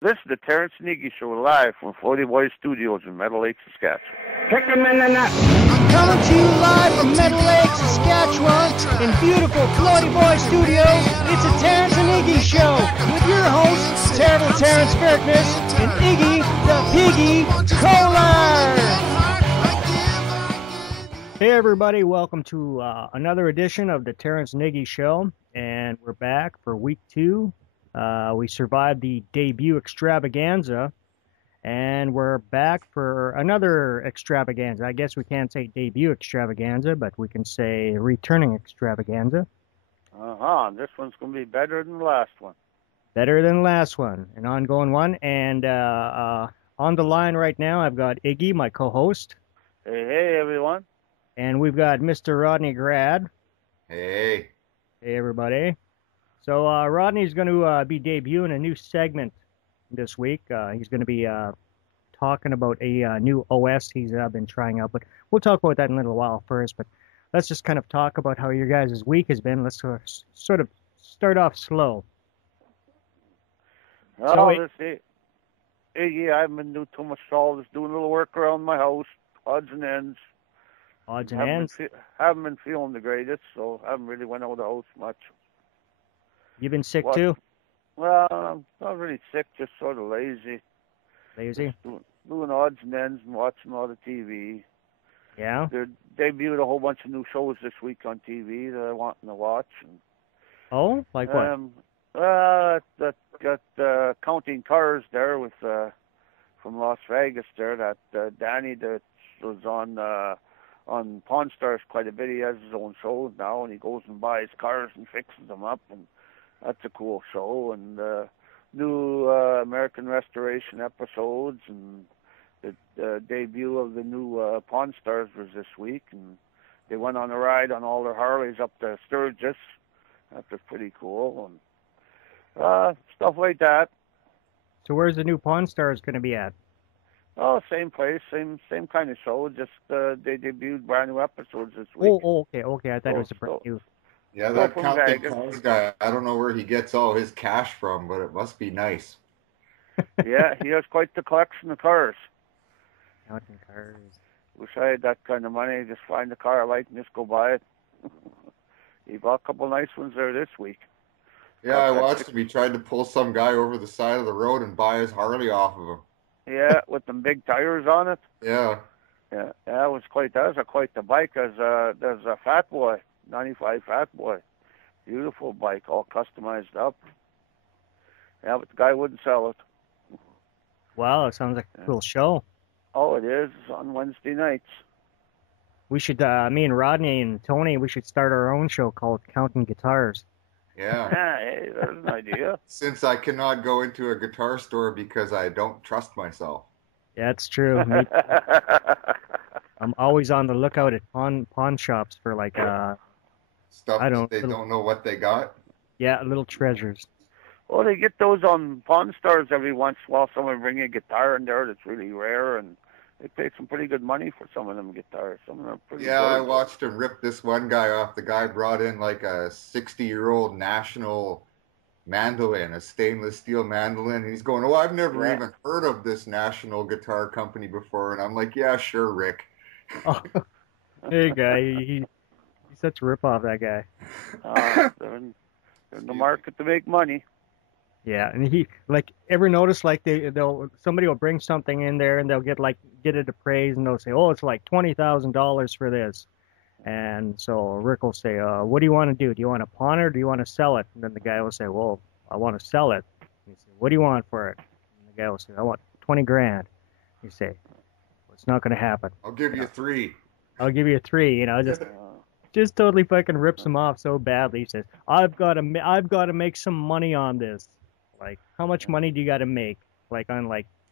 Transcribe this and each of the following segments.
This is the Terrance and Iggy Show live from 40 Boy Studios in Meadow Lake, Saskatchewan. Kick 'em in the nuts. Coming to you live from Meadow Lake, Saskatchewan, in beautiful Floaty Boy Studios. It's a Terrance and Iggy Show with your hosts, Terrible Terrance Berkness and Iggy the Piggy Kohler. Hey everybody, welcome to another edition of the Terrance and Iggy Show, and we're back for week 2. We survived the debut extravaganza, and we're back for another extravaganza. I guess we can't say debut extravaganza, but we can say returning extravaganza. This one's going to be better than the last one. Better than the last one, an ongoing one. And on the line right now, I've got Iggy, my co-host. Hey, everyone. And we've got Mr. Rodney Grad. Hey. Hey, everybody. So Rodney's going to be debuting a new segment this week. He's going to be talking about a new OS he's been trying out, but we'll talk about that in a little while first. But let's just kind of talk about how your guys' week has been. Let's sort of start off slow. Iggy, I haven't been doing too much at all. Just doing a little work around my house, odds and ends. Odds and ends? Haven't been feeling the greatest, so I haven't really went out of the house much. You been sick too? Well, I'm not really sick, just sort of lazy. Lazy? Just doing odds and ends and watching a lot of TV. Yeah? They debuted a whole bunch of new shows this week on TV that I want to watch. Oh? Like what? That got Counting Cars there with from Las Vegas there. That Danny that was on Pawn Stars quite a bit. He has his own show now, and he goes and buys cars and fixes them up, and that's a cool show. And new American Restoration episodes, and the debut of the new Pawn Stars was this week, and they went on a ride on all their Harleys up to Sturgis. That was pretty cool, and stuff like that. So where's the new Pawn Stars going to be at? Oh, same place, same kind of show. Just they debuted brand new episodes this week. Oh, okay. I thought it was a brand new. Yeah, that Counting Cars guy, I don't know where he gets all his cash from, but it must be nice. Yeah, he has quite the collection of cars. Counting Cars. Wish I had that kind of money. Just find a car I like and just go buy it. He bought a couple nice ones there this week. Yeah, I watched him. He tried to pull some guy over the side of the road and buy his Harley off of him. Yeah, with them big tires on it. Yeah. Yeah, that was quite the bike. There's a Fat Boy, 95 Fat Boy. Beautiful bike, all customized up. Yeah, but the guy wouldn't sell it. Wow, it sounds like a cool show. Oh, it is. It's on Wednesday nights. We should, me and Rodney and Tony, we should start our own show called Counting Guitars. Yeah. Hey, there's an idea. Since I cannot go into a guitar store because I don't trust myself. Yeah, that's true. I'm always on the lookout at pawn shops for like stuff that they don't know what they got. Yeah, little treasures. Well, they get those on Pawn Stars every once in a while. Someone bring a guitar in there that's really rare, and they pay some pretty good money for some of them guitars. Some of them are pretty good. I watched him rip this one guy off. The guy brought in like a 60-year-old National mandolin, a stainless steel mandolin. And he's going, oh, I've never even heard of this National guitar company before. And I'm like, yeah, sure, Rick. Oh, hey, guy. He's such a ripoff, that guy. They're in the market to make money. Yeah, and he ever notice somebody will bring something in there and they'll get it appraised and they'll say, oh, it's like $20,000 for this, and so Rick will say, what do you want to do? Do you want to pawn it or do you want to sell it? And then the guy will say, well, I want to sell it. He say, what do you want for it? And the guy will say, I want $20,000. You say, well, it's not going to happen. I'll give you 3. I'll give you 3. Just totally fucking rips him off so badly. He says, I've got to make some money on this. Like, how much money do you got to make? Like, on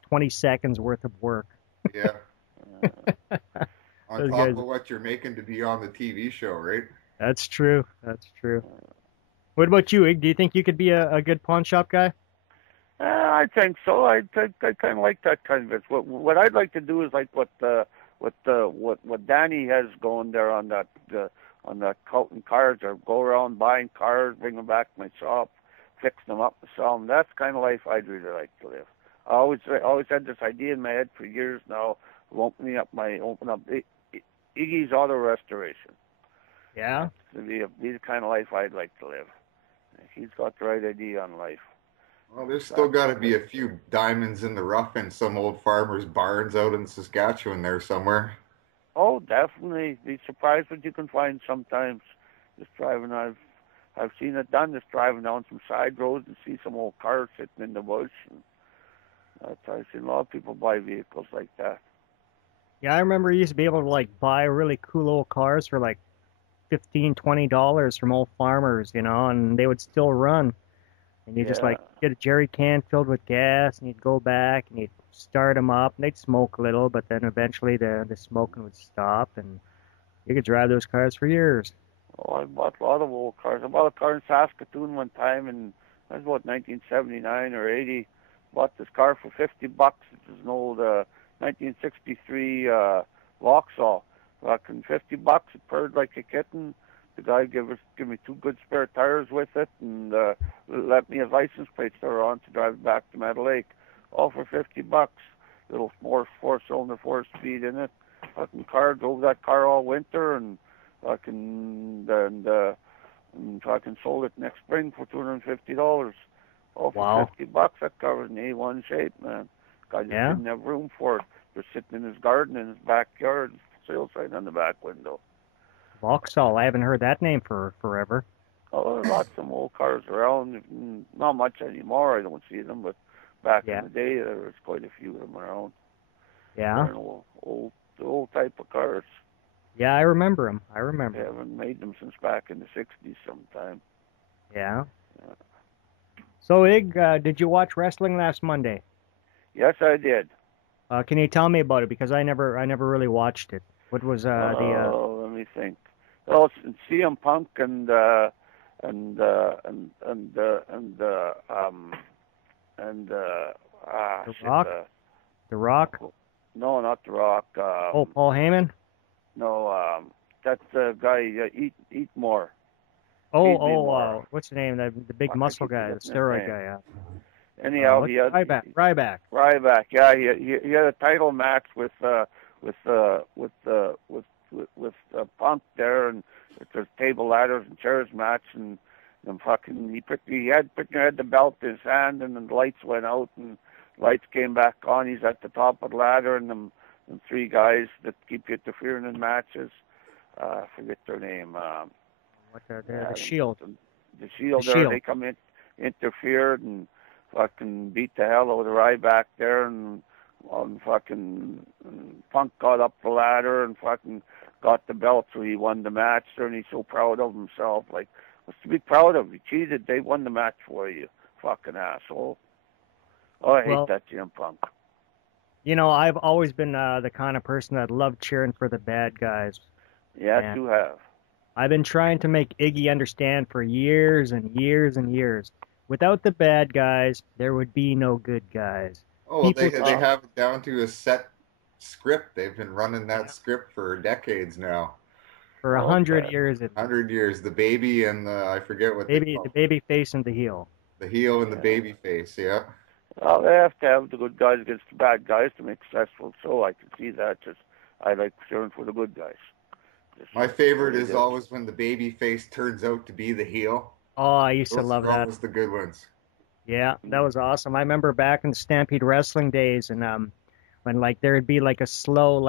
20 seconds worth of work. Yeah. On top of what you're making to be on the TV show, right? That's true. What about you, Ig? Do you think you could be a good pawn shop guy? I think so. I kind of like that kind of business. What I'd like to do is like what Danny has going there on that Counting Cars, or go around buying cars, bring them back to my shop, fix them up and sell them. That's the kind of life I'd really like to live. I always had this idea in my head for years now of open up Iggy's Auto Restoration. Yeah. To be the kind of life I'd like to live. He's got the right idea on life. Well, there's still got to be a few diamonds in the rough in some old farmer's barns out in Saskatchewan there somewhere. Oh, definitely. Be surprised what you can find sometimes. Just driving, I've seen it done. Just driving down some side roads and see some old cars sitting in the bush. And I've seen a lot of people buy vehicles like that. Yeah, I remember you used to be able to like buy really cool old cars for like $15-20 from old farmers, and they would still run. And you just like get a jerry can filled with gas, and you'd go back and you'd start them up, and they'd smoke a little, but then eventually the smoking would stop, and you could drive those cars for years. Oh, I bought a lot of old cars. I bought a car in Saskatoon one time, and that was about 1979 or 80. Bought this car for $50. It was an old 1963 Vauxhall. Fucking $50. It purred like a kitten. The guy give me 2 good spare tires with it, and let me his license plate still on to drive back to Meadow Lake, all for $50. Little four-cylinder, 4-speed in it. Fucking car, drove that car all winter, and fucking sold it next spring for $250. All for $50. That car was in A1 shape, man. Guy just didn't have room for it. Just sitting in his garden in his backyard, sales sign on the back window. Vauxhall, I haven't heard that name for forever. Oh, there's lots of old cars around. Not much anymore. I don't see them, but back in the day, there was quite a few of them around. Yeah. Old type of cars. Yeah, I remember them. They haven't made them since back in the 60s sometime. Yeah. So, Ig, did you watch wrestling last Monday? Yes, I did. Can you tell me about it? Because I never really watched it. What was let me think. Well, it's CM Punk and The Rock? The Rock? No, not The Rock. Paul Heyman? No, that's the guy, Eat More. What's the name? The big muscle guy, the steroid guy, yeah. Anyhow, he had Ryback. Yeah, he had a title match with Punk there, and there's table ladders and chairs match, and fucking he had the belt in his hand, and then the lights went out, and lights came back on. He's at the top of the ladder, and them 3 guys that keep interfering in matches. I forget their name. The Shield. The Shield. They come in, interfered, and fucking beat the hell out of Ryback there, and fucking Punk got up the ladder and fucking got the belt, so he won the match there, and he's so proud of himself. Like, what's to be proud of? He cheated. They won the match for you, fucking asshole. Oh, I hate that CM Punk. I've always been the kind of person that loved cheering for the bad guys. Yes, you have. I've been trying to make Iggy understand for years and years and years. Without the bad guys, there would be no good guys. Oh, they have it down to a set script. They've been running that script for decades now. For 100 years. 100 years. The baby and I forget what the baby face and the heel. The heel and the baby face, yeah. Well, they have to have the good guys against the bad guys to make successful show. I can see that. I like cheering for the good guys. My favorite is always when the baby face turns out to be the heel. Oh, I used to love that. Those the good ones. Yeah, that was awesome. I remember back in the Stampede Wrestling days, and when like there'd be like a slow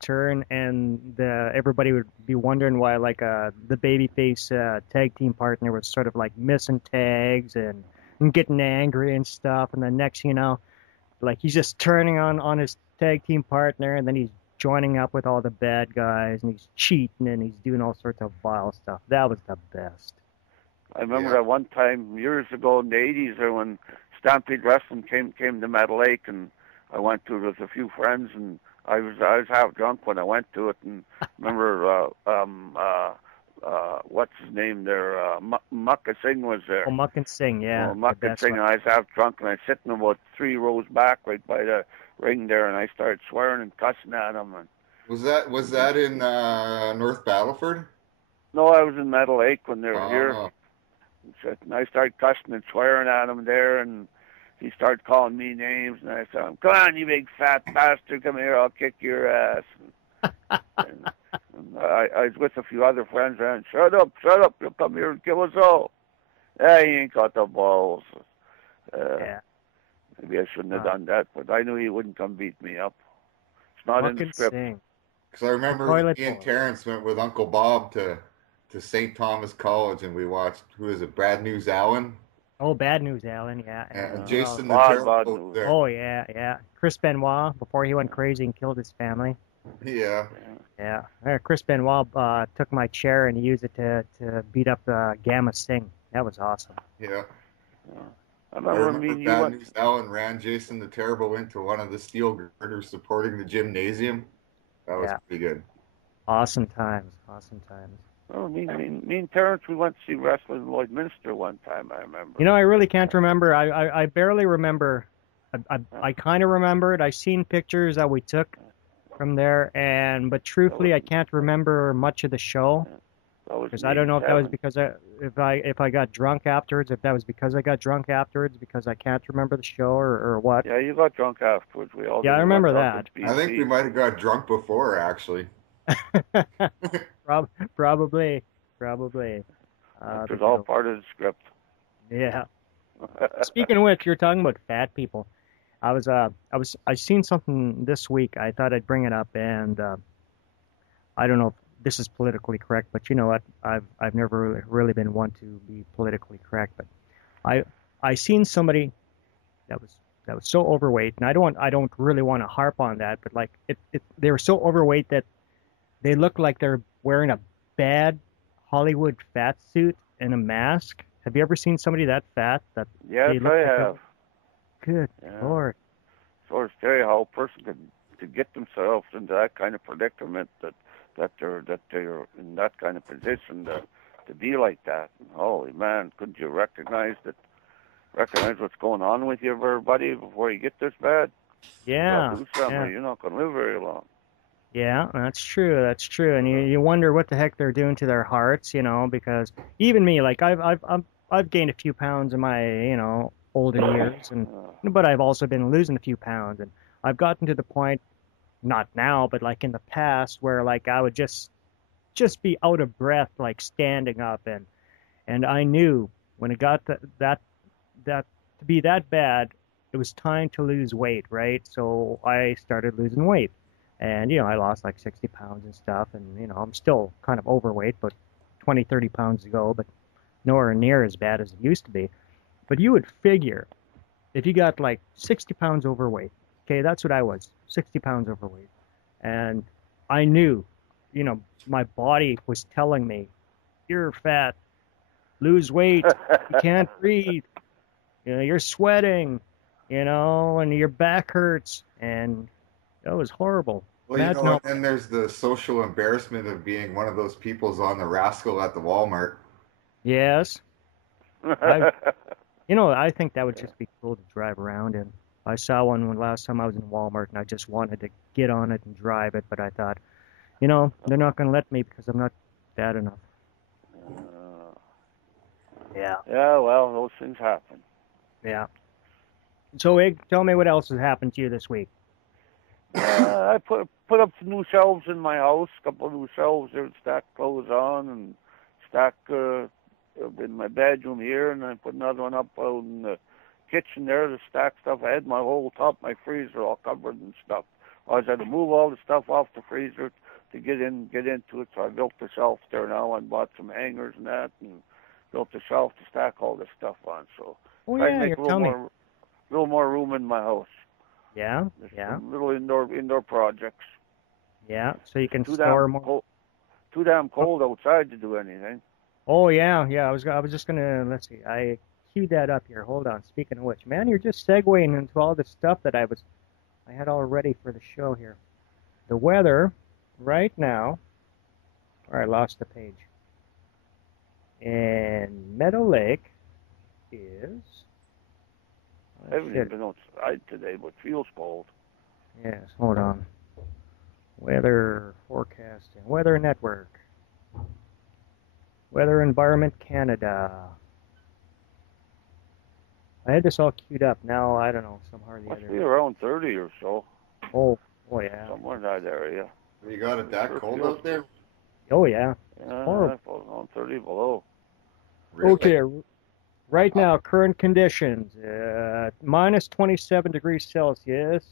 turn, and everybody would be wondering why the babyface tag team partner was sort of like missing tags and getting angry and stuff, and then next like he's just turning on his tag team partner, and then he's joining up with all the bad guys, and he's cheating, and he's doing all sorts of vile stuff. That was the best. I remember that one time years ago in the 80s when Stampede Wrestling came to Meadow Lake, and I went to it with a few friends, and I was half drunk when I went to it, and remember what's his name there, Mucka Singh was there. Oh, Mucka Singh, yeah. Oh, Mucka Singh, and I was half drunk, and I was sitting about 3 rows back right by the ring there, and I started swearing and cussing at him. And was that in North Battleford? No, I was in Meadow Lake when they were here. And I started cussing and swearing at him there, and he started calling me names, and I said, "Come on, you big fat bastard, come here, I'll kick your ass." And I was with a few other friends, and shut up, you'll come here and kill us all. Yeah, he ain't got the balls. Yeah. Maybe I shouldn't have done that, but I knew he wouldn't come beat me up. It's not in the script. Because I remember me and Terrance went with Uncle Bob to St. Thomas College, and we watched, who is it, Bad News Allen? Oh, Bad News Allen, yeah. And Jason the Terrible there. Oh, yeah. Chris Benoit, before he went crazy and killed his family. Yeah. Yeah. Chris Benoit took my chair and he used it to beat up Gamma Singh. That was awesome. Yeah. I remember Bad News Allen ran Jason the Terrible into one of the steel girders supporting the gymnasium. That was pretty good. Awesome times. Oh, me and Terrance, we went to see wrestling in Lloydminster one time, I remember. You know, I really can't remember. I barely remember. I kind of remember it. I seen pictures that we took from there, but truthfully, I can't remember much of the show. Because I don't know if that was because if I got drunk afterwards, if that was because I got drunk afterwards, because I can't remember the show or what. Yeah, you got drunk afterwards. We all. Yeah, I remember that. I think we might have got drunk before, actually. Probably. It was all part of the script. Yeah. Speaking of which, you're talking about fat people. I seen something this week. I thought I'd bring it up, and I don't know if this is politically correct, but you know what? I've never really been one to be politically correct, but I seen somebody that was so overweight, and I don't really want to harp on that, but like they were so overweight that they look like they're wearing a bad Hollywood fat suit and a mask. Have you ever seen somebody that fat? Yes, I have. Good Lord. Sort of tell you how a person could get themselves into that kind of predicament that they're in that kind of position to be like that. And holy man, couldn't you recognize what's going on with you, everybody, before you get this bad? Yeah. You're not going to live very long. Yeah, that's true. And you wonder what the heck they're doing to their hearts, you know, because even me, like I've gained a few pounds in my, older years, but I've also been losing a few pounds, and I've gotten to the point, not now, but like in the past, where like I would just be out of breath, like standing up, and I knew when it got that to be that bad, it was time to lose weight, right? So I started losing weight. And, I lost like 60 pounds and stuff. And, I'm still kind of overweight, but 20, 30 pounds to go, but nowhere near as bad as it used to be. But you would figure if you got like 60 pounds overweight, okay, that's what I was, 60 pounds overweight. And I knew, my body was telling me, you're fat, lose weight, you can't breathe, you're sweating, and your back hurts. And that was horrible. Well, and there's the social embarrassment of being one of those people's on the rascal at the Walmart. Yes. I think that would just be cool to drive around in. I saw one when last time I was in Walmart, and I just wanted to get on it and drive it, but I thought, they're not going to let me because I'm not fat enough. Yeah. Yeah, well, those things happen. Yeah. So, Ig, tell me what else has happened to you this week. I put up some new shelves in my house, a couple of new shelves there to stack clothes on, and stack in my bedroom here, and I put another one up out in the kitchen there to stack stuff. I had my whole top, my freezer all covered and stuff. I had to move all the stuff off the freezer to get into it, so I built the shelf there now and bought some hangers and that, and built the shelf to stack all this stuff on. So I make a little more room in my house. Yeah, Little indoor projects. Yeah, so you can store more. Too damn cold outside to do anything. Oh yeah. I was just gonna, let's see. I queued that up here. Hold on. Speaking of which, man, you're just segueing into all the stuff that I had all ready for the show here. The weather right now. Or I lost the page. In Meadow Lake is. I haven't even been outside today, but it feels cold. Yes, hold on. Weather forecasting. Weather Network. Weather Environment Canada. I had this all queued up. Now I don't know, somehow or the Must be other. around 30 or so. Oh yeah. Somewhere in that area. You got it that cold out there? Oh yeah. Yeah, Horrible. around 30 below. Really? Okay. Right now, current conditions, minus 27 degrees Celsius.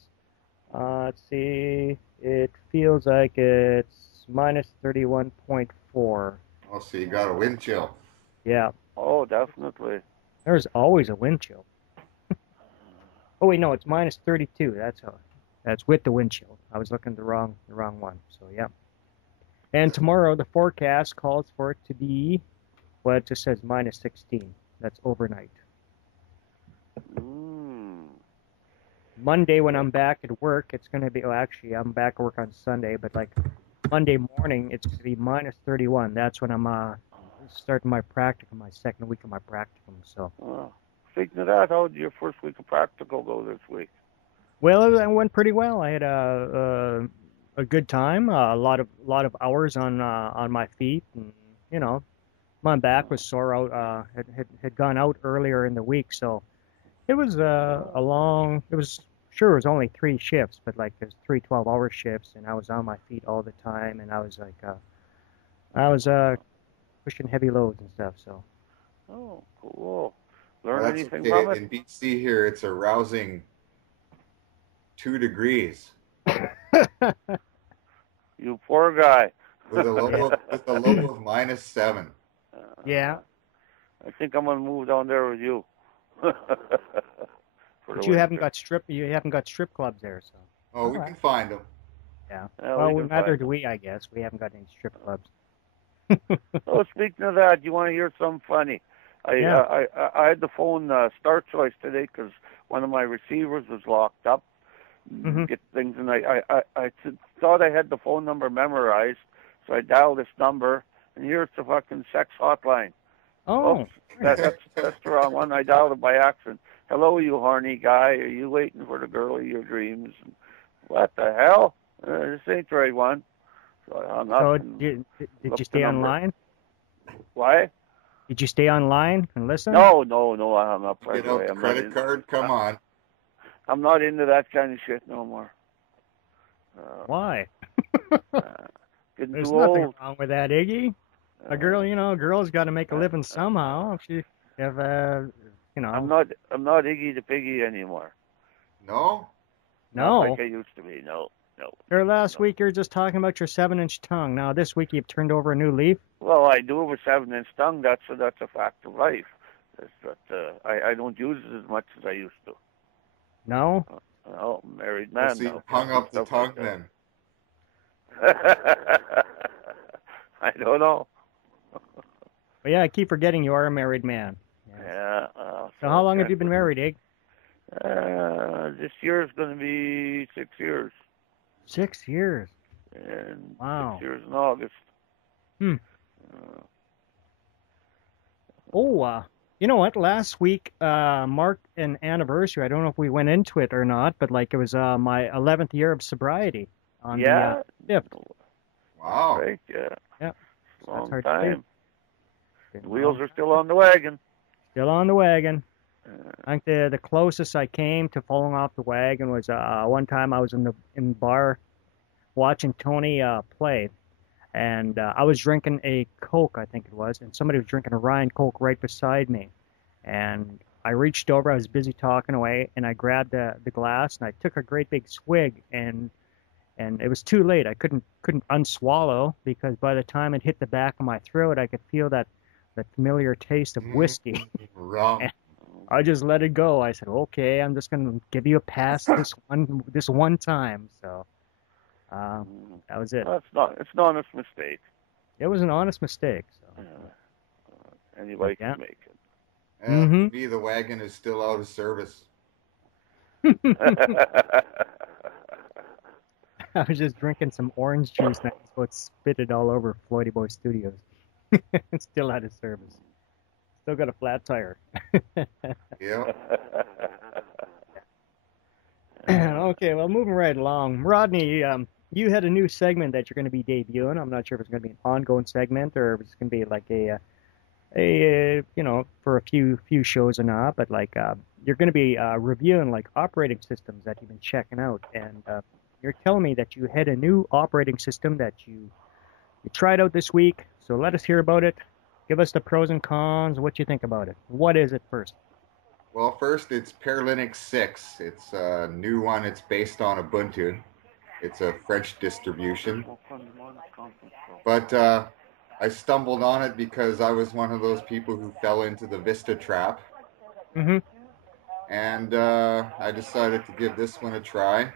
Let's see, it feels like it's minus 31.4. Oh, so you got a wind chill. Yeah, Oh, definitely. there's always a wind chill. Oh wait, no, it's minus 32. That's with the wind chill. I was looking at the wrong one. So yeah. And tomorrow the forecast calls for it to be, well, it just says minus 16. That's overnight. Monday when I'm back at work, it's going to be, well, actually, I'm back at work on Sunday, but like Monday morning, it's going to be minus 31. That's when I'm starting my practicum, my second week of my practicum. So. Speaking of that, how did your first week of practical go this week? Well, it went pretty well. I had a good time, a lot of hours on my feet, and you know, my back was sore out. Had gone out earlier in the week, so. It was it was only 3 shifts, but like there's 3 12-hour shifts, and I was on my feet all the time, and I was pushing heavy loads and stuff, so. Oh, cool. Learn anything okay. from it? In BC here, it's a rousing 2 degrees. You poor guy. With a low of minus 7. Yeah. I think I'm gonna move down there with you. But you haven't got strip clubs there, so. Oh, we can find them. Yeah. Well, neither do we, I guess. We haven't got any strip clubs. Oh, speaking of that, you want to hear something funny? I had the phone Star Choice today because one of my receivers was locked up. Get things, and I thought I had the phone number memorized, so I dialed this number, and here's the fucking sex hotline. Oh. That's the wrong one. I dialed it by accident. Hello, you horny guy. Are you waiting for the girl of your dreams? And what the hell? This ain't the right one. So I hung up. So did you stay online? Why? Did you stay online and listen? No. I hung up. Get out the credit card. Come on. I'm not into that kind of shit no more. Why? Getting There's too nothing old. wrong with that, Iggy. A girl's got to make a living somehow. I'm not Iggy the Piggy anymore. No? No. Not like I used to be. No. Last week you were just talking about your 7-inch tongue. Now this week you've turned over a new leaf. Well, I do have a 7-inch tongue. That's a fact of life. I don't use it as much as I used to. No. Married man. So you hung up the tongue then. I don't know. But yeah, I keep forgetting you are a married man. Yeah. So how long have you been married, Ig? This year is going to be 6 years. 6 years. And wow. 6 years in August. You know what? Last week marked an anniversary. I don't know if we went into it or not, but like it was my 11th year of sobriety. On the 5th. Wow. Right, yeah. Yeah. Long time. The wheels are still on the wagon. Still on the wagon. I think the closest I came to falling off the wagon was one time I was in the bar watching Tony play, and I was drinking a Coke, I think it was, and somebody was drinking a Ryan Coke right beside me, and I reached over, I was busy talking away, and I grabbed the glass and I took a great big swig, and it was too late. I couldn't unswallow because by the time it hit the back of my throat, I could feel that familiar taste of whiskey. Wrong. I just let it go. I said, okay, I'm just going to give you a pass this one time. So that was it. It's an honest mistake. It was an honest mistake. So. Anybody can make it. For me, the wagon is still out of service. I was just drinking some orange juice and I just about spit it all over Floydie Boy Studios. It's still out of service. Still got a flat tire. Yeah. Okay, well, moving right along. Rodney, you had a new segment that you're going to be debuting. I'm not sure if it's going to be an ongoing segment or if it's going to be like a for a few shows or not, but like you're going to be reviewing like operating systems that you've been checking out, and you're telling me that you had a new operating system that you tried out this week. So let us hear about it. Give us the pros and cons. What you think about it? What is it first? Well, first, it's Pear Linux 6. It's a new one. It's based on Ubuntu. It's a French distribution. But I stumbled on it because I was one of those people who fell into the Vista trap. Mm-hmm. And I decided to give this one a try.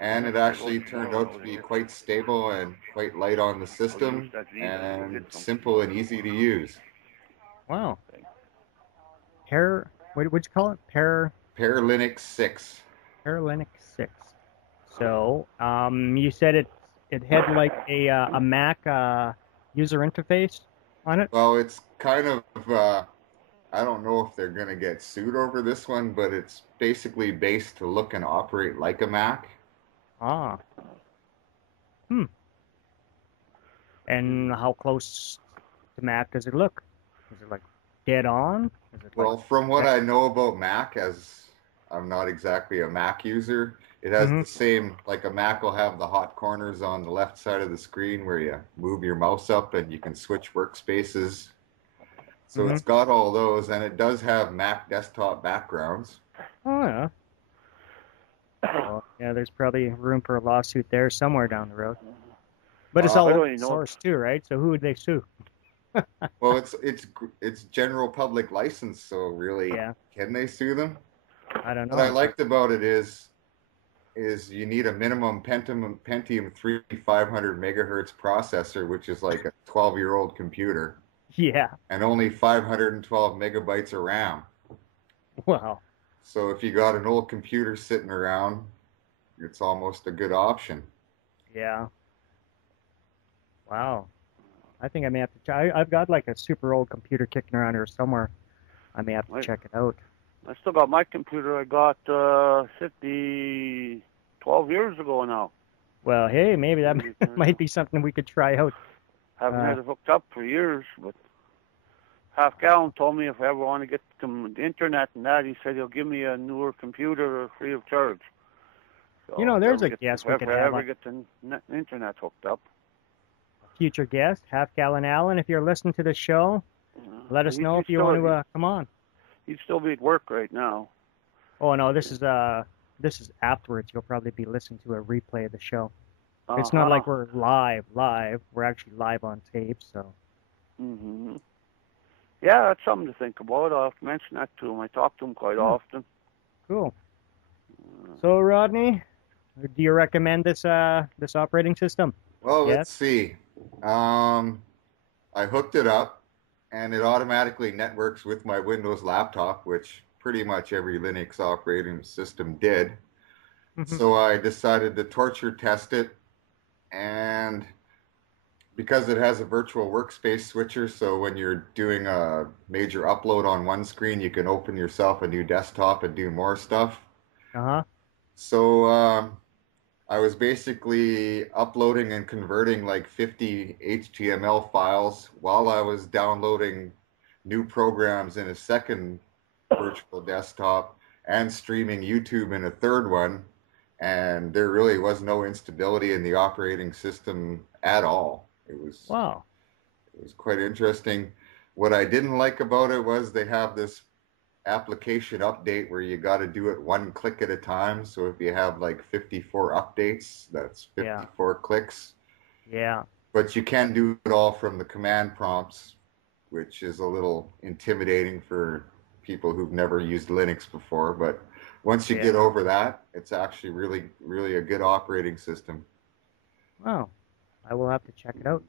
And it actually turned out to be quite stable and quite light on the system and simple and easy to use. Wow. What'd you call it? Pear Linux 6. Pear Linux 6. So, you said it had like a Mac user interface on it? Well, it's kind of, I don't know if they're going to get sued over this one, but it's basically based to look and operate like a Mac. Ah. Hmm. And how close to Mac does it look? Is it like dead on? Is it Well, like from what I know about Mac, as I'm not exactly a Mac user, it has the same, like a Mac will have the hot corners on the left side of the screen where you move your mouse up and you can switch workspaces. So it's got all those, and it does have Mac desktop backgrounds. Oh, yeah. Well, yeah, there's probably room for a lawsuit there somewhere down the road. But it's all open source too, right? So who would they sue? Well, it's general public license, so really, can they sue them? I don't know. What I liked about it is you need a minimum Pentium 3 500 megahertz processor, which is like a 12-year-old computer. Yeah. And only 512 megabytes of RAM. Wow. So if you got an old computer sitting around, it's almost a good option. Yeah. Wow. I think I may have to try. I've got like a super old computer kicking around here somewhere. I may have to check it out. I still got my computer I got 12 years ago now. Well, hey, maybe that might be something we could try out. Haven't had it hooked up for years, but Half Gallon told me if I ever want to get the internet and that, he said he'll give me a newer computer free of charge. So there's a guest we could have. If I ever get the internet hooked up. Future guest, Half Gallon Alan, if you're listening to the show, let us know if you want to come on. He'd still be at work right now. Oh no, this is afterwards. You'll probably be listening to a replay of the show. It's not like we're live. We're actually live on tape, so. Yeah, that's something to think about. I'll have to mention that to him. I talk to him quite often. Cool. So, Rodney, do you recommend this operating system? Well, let's see. I hooked it up, and it automatically networks with my Windows laptop, which pretty much every Linux operating system did. So I decided to torture test it, and because it has a virtual workspace switcher, so when you're doing a major upload on one screen, you can open yourself a new desktop and do more stuff. So I was basically uploading and converting like 50 HTML files while I was downloading new programs in a second virtual desktop and streaming YouTube in a third one. And there really was no instability in the operating system at all. It was quite interesting. What I didn't like about it was they have this application update where you got to do it one click at a time. So if you have like 54 updates, that's 54 clicks. Yeah. But you can do it all from the command prompts, which is a little intimidating for people who've never used Linux before. But once you get over that, it's actually really, really a good operating system. Wow. I will have to check it out.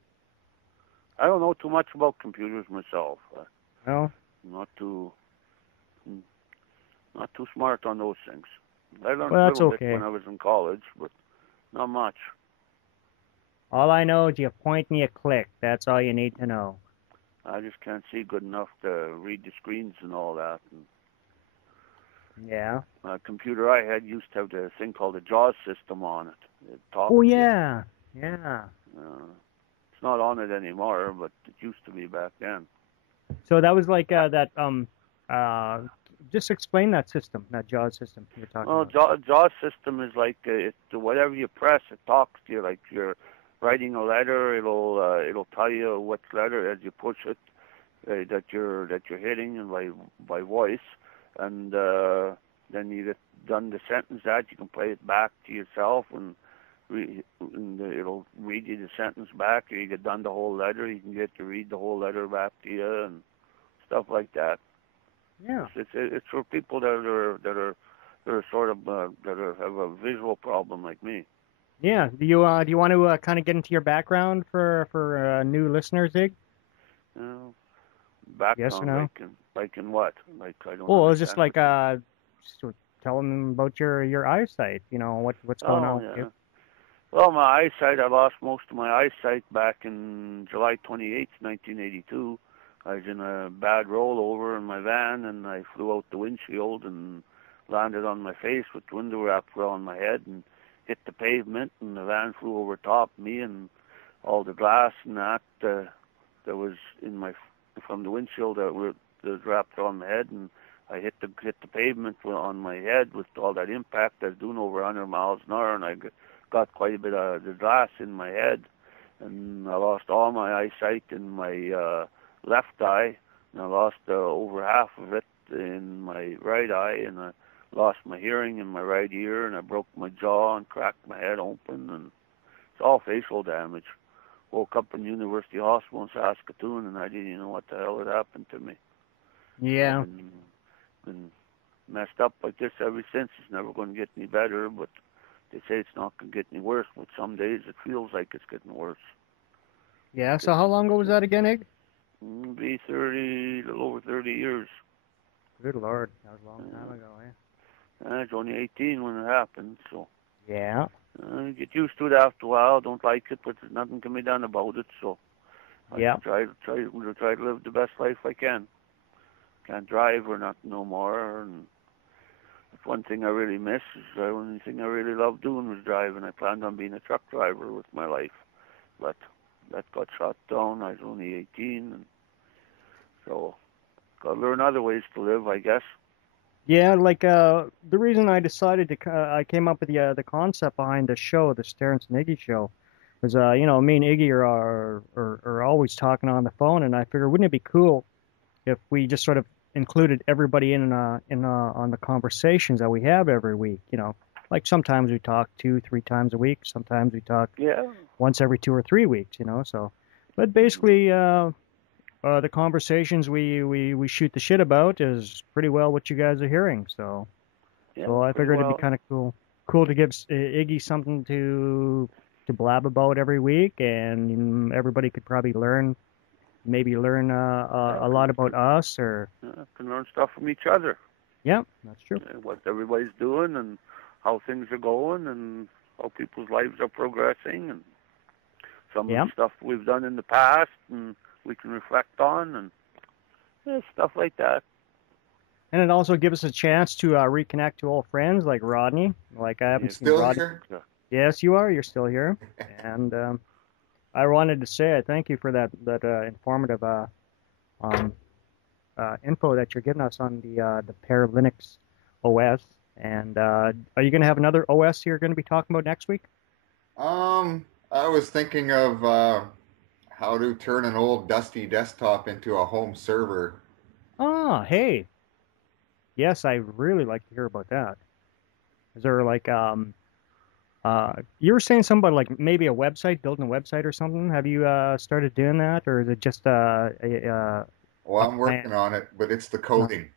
I don't know too much about computers myself. No? Not too smart on those things. I learned a little bit when I was in college, but not much. All I know is you point and you click. That's all you need to know. I just can't see good enough to read the screens and all that. Yeah. A computer I had used to have the thing called the JAWS system on it. Oh, yeah. Yeah. It's not on it anymore, but it used to be back then. So that was like just explain that system, that JAWS system you're talking Well, about. JAWS system is like whatever you press, it talks to you. Like you're writing a letter, it'll tell you what letter as you push it that you're hitting and by voice, and then you get done the sentence that you can play it back to yourself and it'll read you the sentence back, or you get done the whole letter, you can get to read the whole letter back to you and stuff like that. Yeah. It's for people that are sort of have a visual problem like me. Yeah. Do you want to kind of get into your background for new listeners, Ig? Background, yes or no? Like in what? Like I don't. Well, it's just like just tell them about your eyesight. You know what's going on with you. Well, my eyesight, I lost most of my eyesight back in July 28th, 1982. I was in a bad rollover in my van, and I flew out the windshield and landed on my face with the window wrapped around my head and hit the pavement, and the van flew over top me, and all the glass and that was in my from the windshield that was wrapped around my head, and I hit the pavement on my head with all that impact. I was doing over 100 miles an hour, and I got quite a bit of the glass in my head, and I lost all my eyesight in my left eye, and I lost over half of it in my right eye, and I lost my hearing in my right ear, and I broke my jaw and cracked my head open, and it's all facial damage. Woke up in University Hospital in Saskatoon, and I didn't even know what the hell had happened to me. Yeah. I've been messed up like this ever since. It's never going to get any better, but they say it's not going to get any worse, but some days it feels like it's getting worse. Yeah, so how long ago was that again, Ig? Be a little over 30 years. Good Lord, that was a long time ago, eh? I was only 18 when it happened, so. Yeah. You get used to it after a while. Don't like it, but there's nothing can be done about it, so. I try to live the best life I can. Can't drive or not no more, and that's one thing I really miss. Is the only thing I really loved doing was driving. I planned on being a truck driver with my life, but that got shot down. I was only 18, and so got to learn other ways to live, I guess. Yeah, like the reason I decided to I came up with the concept behind the show, the Terrance and Iggy Show, was you know, me and Iggy are always talking on the phone, and I figured wouldn't it be cool if we just sort of included everybody in on the conversations that we have every week. You know, like sometimes we talk 2-3 times a week, sometimes we talk once every 2 or 3 weeks. You know, so but basically the conversations we shoot the shit about is pretty well what you guys are hearing. So I figured it'd be kind of cool to give Iggy something to blab about every week, and everybody could probably learn a lot about us, or can learn stuff from each other. Yeah, that's true. What everybody's doing and how things are going and how people's lives are progressing, and some of the stuff we've done in the past and we can reflect on, and stuff like that. And it also gives us a chance to reconnect to old friends like Rodney. Like I haven't seen Rodney. Here? Yes, you are. You're still here. And I wanted to say thank you for that informative info that you're giving us on the Pear Linux OS. And are you going to have another OS you're going to be talking about next week? I was thinking of how to turn an old dusty desktop into a home server. Ah, hey. Yes, I really like to hear about that. Is there like you were saying something about like maybe a website, building a website or something? Have you started doing that, or is it just Well, I'm working on it, but it's the coding.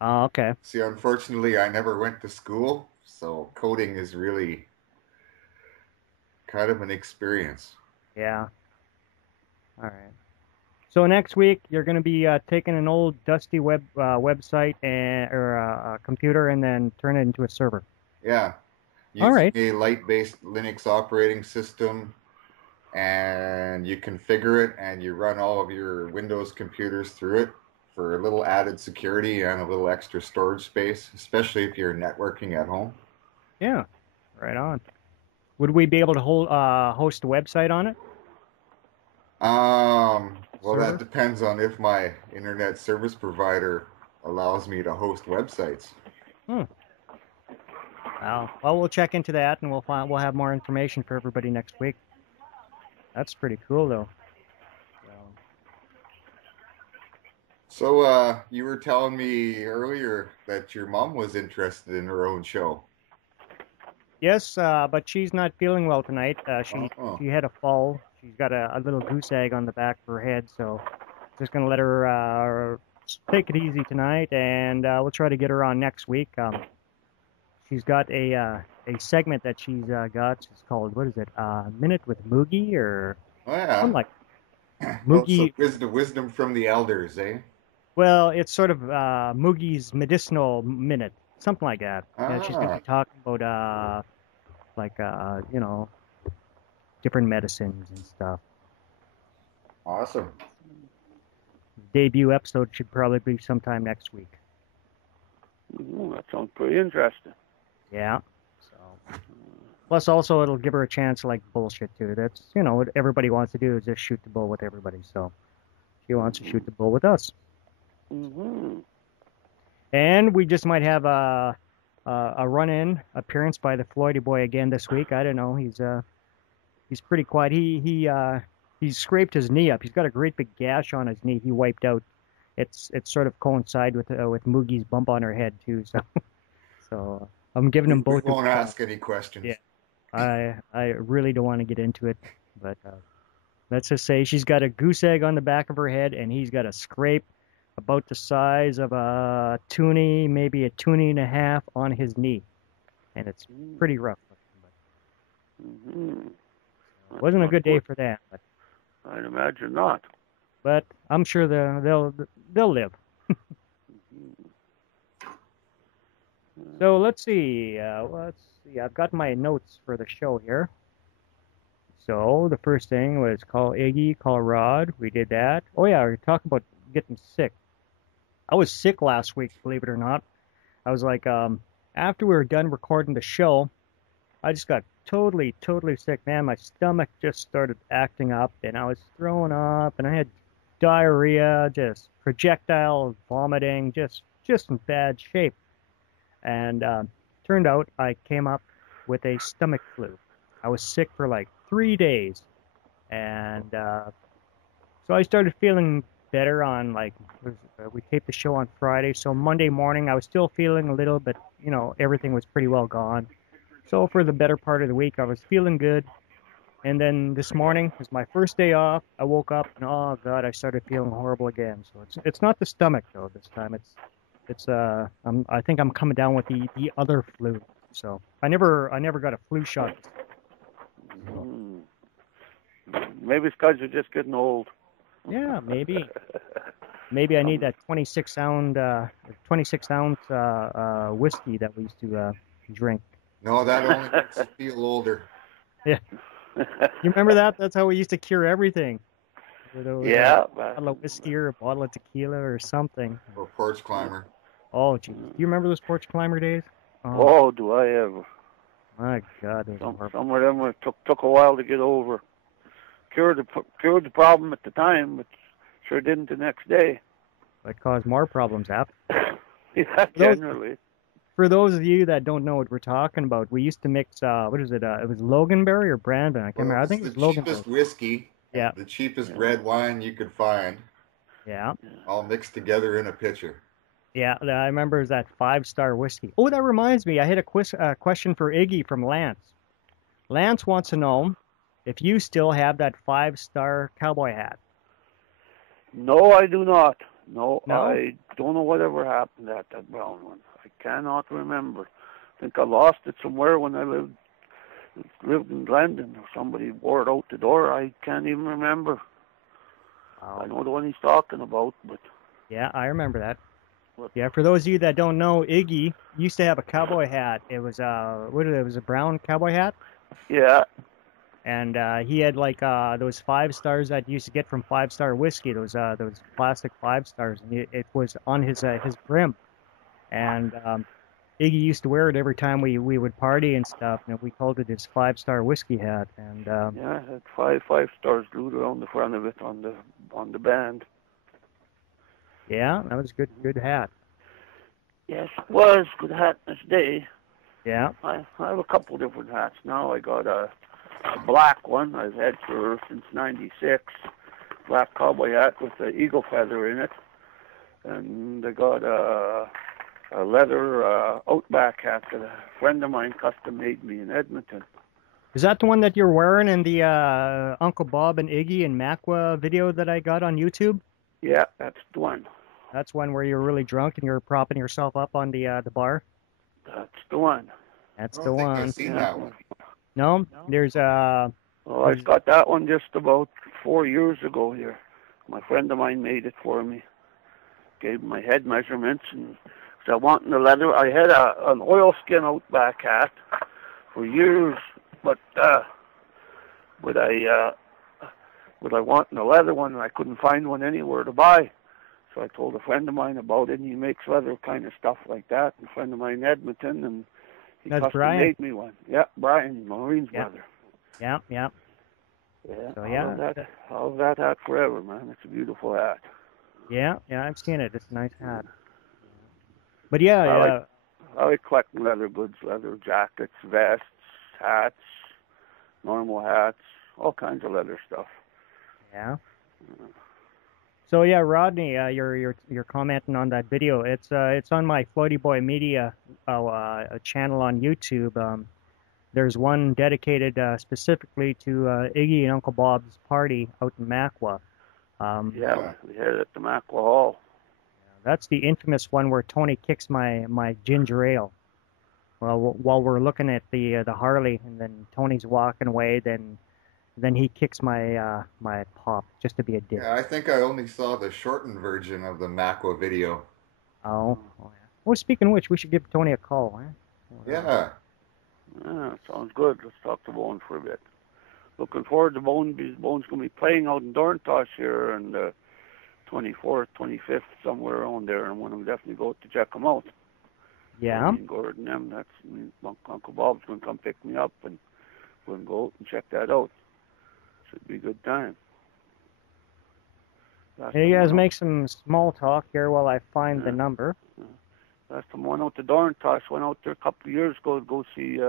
Oh, okay. See, unfortunately, I never went to school, so coding is really kind of an experience. Yeah. All right. So next week you're going to be taking an old dusty website or a computer and then turn it into a server. Yeah. Using a light-based Linux operating system, and you configure it and you run all of your Windows computers through it for a little added security and a little extra storage space, especially if you're networking at home. Yeah, right on. Would we be able to host a website on it? Well, server? that depends on if my internet service provider allows me to host websites. Well, we'll check into that, and we'll have more information for everybody next week. That's pretty cool, though. So, you were telling me earlier that your mom was interested in her own show. Yes, but she's not feeling well tonight. She had a fall. She's got a little goose egg on the back of her head, so just gonna let her take it easy tonight, and we'll try to get her on next week. She's got a segment that she's got. It's called, what is it? Minute with Moogie, or something like Moogie. So wisdom from the elders, eh? Well, it's sort of Moogie's medicinal minute, something like that. Yeah, she's gonna be talking about different medicines and stuff. Awesome. Debut episode should probably be sometime next week. That sounds pretty interesting. Yeah. So, plus, also, it'll give her a chance to like bullshit too. That's what everybody wants to do is just shoot the bull with everybody. So she wants to shoot the bull with us. Mm-hmm. And we just might have a run-in appearance by the Floydy boy again this week. I don't know. He's pretty quiet. He scraped his knee up. He's got a great big gash on his knee. He wiped out. It's sort of coincide with Moogie's bump on her head too. So I'm giving him both. We won't ask any questions. Yeah, I really don't want to get into it, but let's just say she's got a goose egg on the back of her head, and he's got a scrape about the size of a toonie, maybe a toonie and a half on his knee, and it's pretty rough. Mm-hmm. It wasn't a good day for that, but I'd imagine not. But I'm sure they'll live. So let's see. I've got my notes for the show here. So the first thing was call Iggy, call Rod. We did that. Oh yeah, we talked about getting sick. I was sick last week, believe it or not. I was like, after we were done recording the show, I just got totally sick, man. My stomach just started acting up, and I was throwing up, and I had diarrhea, just projectile vomiting, just in bad shape. And turned out I came up with a stomach flu. I was sick for like 3 days, and so I started feeling better on we taped the show on Friday, so Monday morning I was still feeling a little, but everything was pretty well gone. So for the better part of the week I was feeling good, and then this morning was my first day off. I woke up and oh god, I started feeling horrible again. So it's not the stomach though this time. I think I'm coming down with the other flu. So I never got a flu shot. Maybe it's because you're just getting old. Yeah, maybe. Maybe I need that 26 ounce whiskey that we used to drink. No, that only makes you feel older. Yeah. You remember that? That's how we used to cure everything. Yeah. A bottle of whiskey or a bottle of tequila or something. Or porch climber. Oh, geez. Do you remember those porch climber days? Oh, do I ever. My God. Some of them took a while to get over. Cured the problem at the time, but sure didn't the next day. That caused more problems, Yeah, generally. For those of you that don't know what we're talking about, we used to mix, what is it? It was Loganberry or Brandon? I can't remember. I think it was Loganberry. The cheapest whiskey. Yeah. The cheapest red wine you could find. Yeah. All mixed together in a pitcher. Yeah, I remember it was that 5-star whiskey. Oh, that reminds me. I had a question for Iggy from Lance. Lance wants to know if you still have that 5-star cowboy hat. No, I do not. No, I don't know whatever happened at that brown one. I cannot remember. I think I lost it somewhere when I lived in Glendon, or somebody wore it out the door. I can't even remember. I know the one he's talking about, but... Yeah, I remember that. Yeah, for those of you that don't know, Iggy used to have a cowboy hat. It was it was a brown cowboy hat. Yeah. And he had like those 5 stars that you used to get from 5-star whiskey. Those plastic 5 stars, and it was on his brim. And Iggy used to wear it every time we would party and stuff, and we called it his 5-star whiskey hat. And Yeah, it had five stars glued around the front of it on the band. yeah, that was good hat. Yes, it was good hat this day. Yeah. I have a couple different hats now. I got a black one I've had for since '96, black cowboy hat with the eagle feather in it, and I got a leather Outback hat that a friend of mine custom made me in Edmonton. Is that the one that you're wearing in the Uncle Bob and Iggy and Macwa video that I got on YouTube? Yeah, that's the one. That's one where you're really drunk and you're propping yourself up on the bar? That's the one. That's I the don't think one. I've seen that one. No? There's Well, I got that one just about 4 years ago here. My friend of mine made it for me. Gave my head measurements, and so I wanted the leather. I had an oilskin Outback hat for years, but I wanted a leather one, and I couldn't find one anywhere to buy. So I told a friend of mine about it, and he makes leather kind of stuff like that. A friend of mine in Edmonton, and he That's custom Brian. made me one. Yeah, Brian, Marines Yeah. leather. Yeah. Yeah, So, yeah. I'll have that hat forever, man. It's a beautiful hat. Yeah, I've seen it. It's a nice hat. But yeah, I like collecting leather goods, leather jackets, vests, hats, normal hats, all kinds of leather stuff. yeah. So yeah, Rodney, you're commenting on that video. It's on my Floaty Boy Media channel on YouTube. There's one dedicated specifically to Iggy and Uncle Bob's party out in Macwa. Yeah, we had it at the Macwa Hall. That's the infamous one where Tony kicks my ginger ale. Well, while we're looking at the Harley, and then Tony's walking away, then he kicks my my pop just to be a dick. Yeah, I think I only saw the shortened version of the Macwa video. Oh, yeah. Well, speaking of which, we should give Tony a call, huh? Yeah. Yeah, sounds good. Let's talk to Bone for a bit. Looking forward to Bone. Bone's going to be playing out in Dorntosh here on the 24th, 25th, somewhere around there, and I'm going to definitely go to check him out. Yeah. Me and Gordon, Uncle Bob's going to come pick me up, and we're going to go out and check that out. Should be a good time. Hey, you guys make some small talk here while I find the number. Last time I went out to Dorntosh, went out there a couple of years ago to go see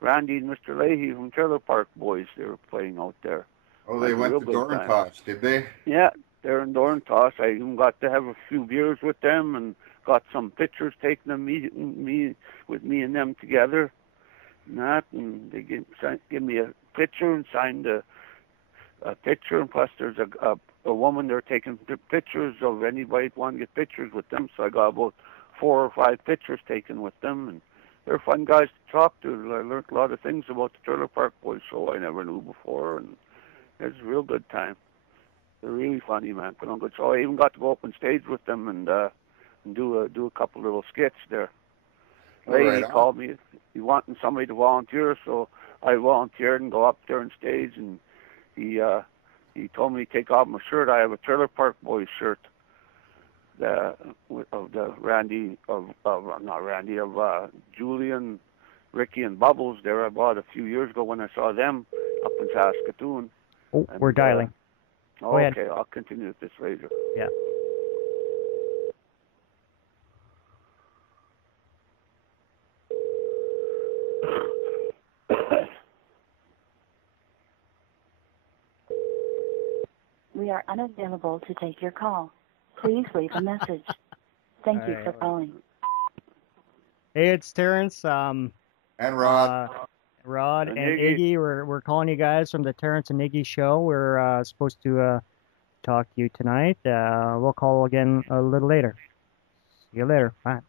Randy and Mr. Leahy from Trailer Park Boys. They were playing out there. Oh, they went to Dorntosh, did they? Yeah, they're in Dorntosh. I even got to have a few beers with them and got some pictures taken of me and them together. And they give me a picture and signed a picture, and plus there's a woman there taking pictures of anybody that wanted to get pictures with them. So I got about 4 or 5 pictures taken with them, and they're fun guys to talk to. I learned a lot of things about the Trailer Park Boys show I never knew before, and it's a real good time. They're really funny, man. Put on good show. I even got to go up on stage with them and do a couple little skits there. Lady called me. He wanted somebody to volunteer, so I volunteered and go up there on stage, and he told me to take off my shirt. I have a Trailer Park Boys shirt. Of Julian, Ricky, and Bubbles there. I bought a few years ago when I saw them up in Saskatoon. Oh, we're dialing. Go ahead. Okay, I'll continue with this later. Yeah. We are unavailable to take your call. Please leave a message. Thank you for calling. Hey, it's Terrance. And Rod. Rod and Iggy. We're calling you guys from the Terrance and Iggy Show. We're supposed to talk to you tonight. We'll call again a little later. See you later. Bye.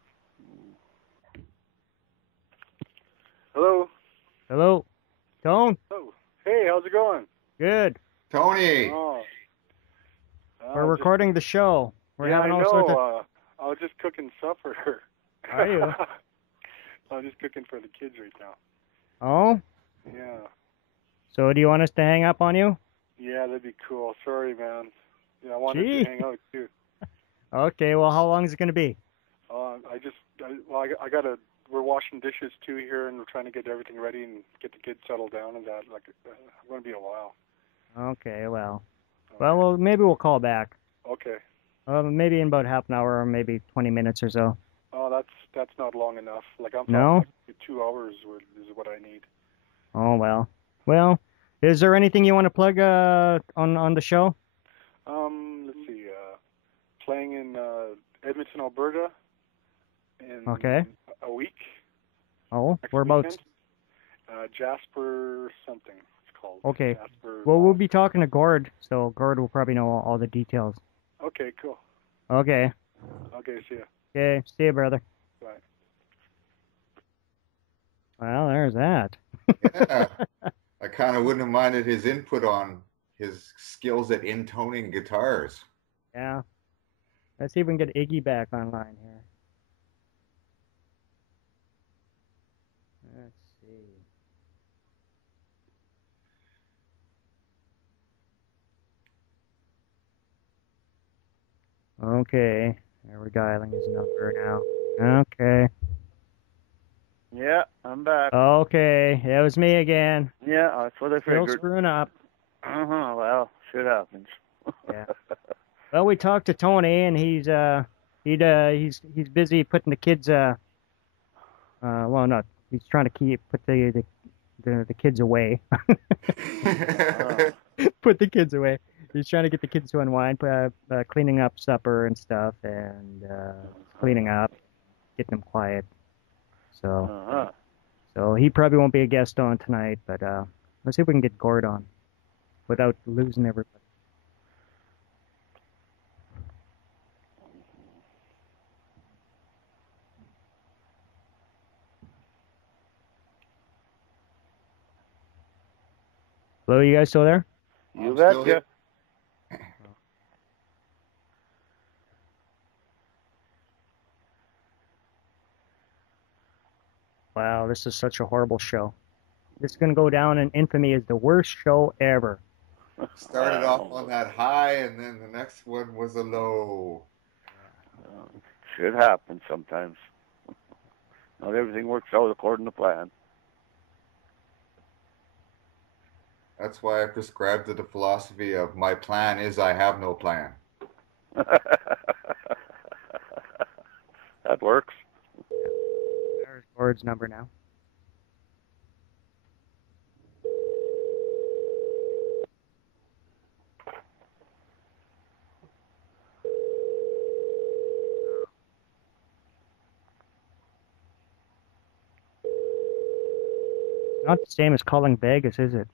Hello. Hello. Tone. Oh, hey, how's it going? Good. Tony. Oh. We're recording the show. We're having all I know. sorts of... I was just cooking supper. Are you? I'm just cooking for the kids right now. Oh? Yeah. So do you want us to hang up on you? Yeah, that'd be cool. Sorry, man. Yeah, I wanted to hang out too. Okay, well, how long is it going to be? I got to we're washing dishes too here, and we're trying to get everything ready and get the kids settled down and that. Like, I'm going to be a while. Okay, well. Okay. Well, maybe we'll call back. Okay. Maybe in about half an hour or maybe 20 minutes or so. Oh, that's not long enough. Like, I'm No? talking like 2 hours is what I need. Oh, well. Well, is there anything you want to plug on the show? Let's see. Playing in Edmonton, Alberta in a week. Oh, whereabouts? Jasper something it's called. Okay. Jasper Well, we'll be talking to Gord, so Gord will probably know all the details. Okay, cool. Okay. Okay, see ya. Okay, see you, brother. Bye. Well, there's that. Yeah. I kind of wouldn't have minded his input on his skills at intoning guitars. Yeah. Let's see if we can get Iggy back online here. Let's see. Okay. There we're dialing his number now. Okay. Yeah, I'm back. Okay. It was me again. Yeah, that's what I Still figured. screwing up. Well, shit happens. Yeah. Well, we talked to Tony, and he's busy putting the kids. Well, not. He's trying to put the kids away. Put the kids away. He's trying to get the kids to unwind, cleaning up supper and stuff, and cleaning up, getting them quiet. So he probably won't be a guest on tonight, but let's see if we can get Gord on without losing everybody. Hello, you guys still there? You betcha. Wow, this is such a horrible show. This is going to go down in infamy as the worst show ever. Started off on that high, and then the next one was a low. Shit happens sometimes. Not everything works out according to plan. That's why I prescribe to the philosophy of my plan is I have no plan. That works. There's Gord's number now. Not the same as calling Vegas, is it?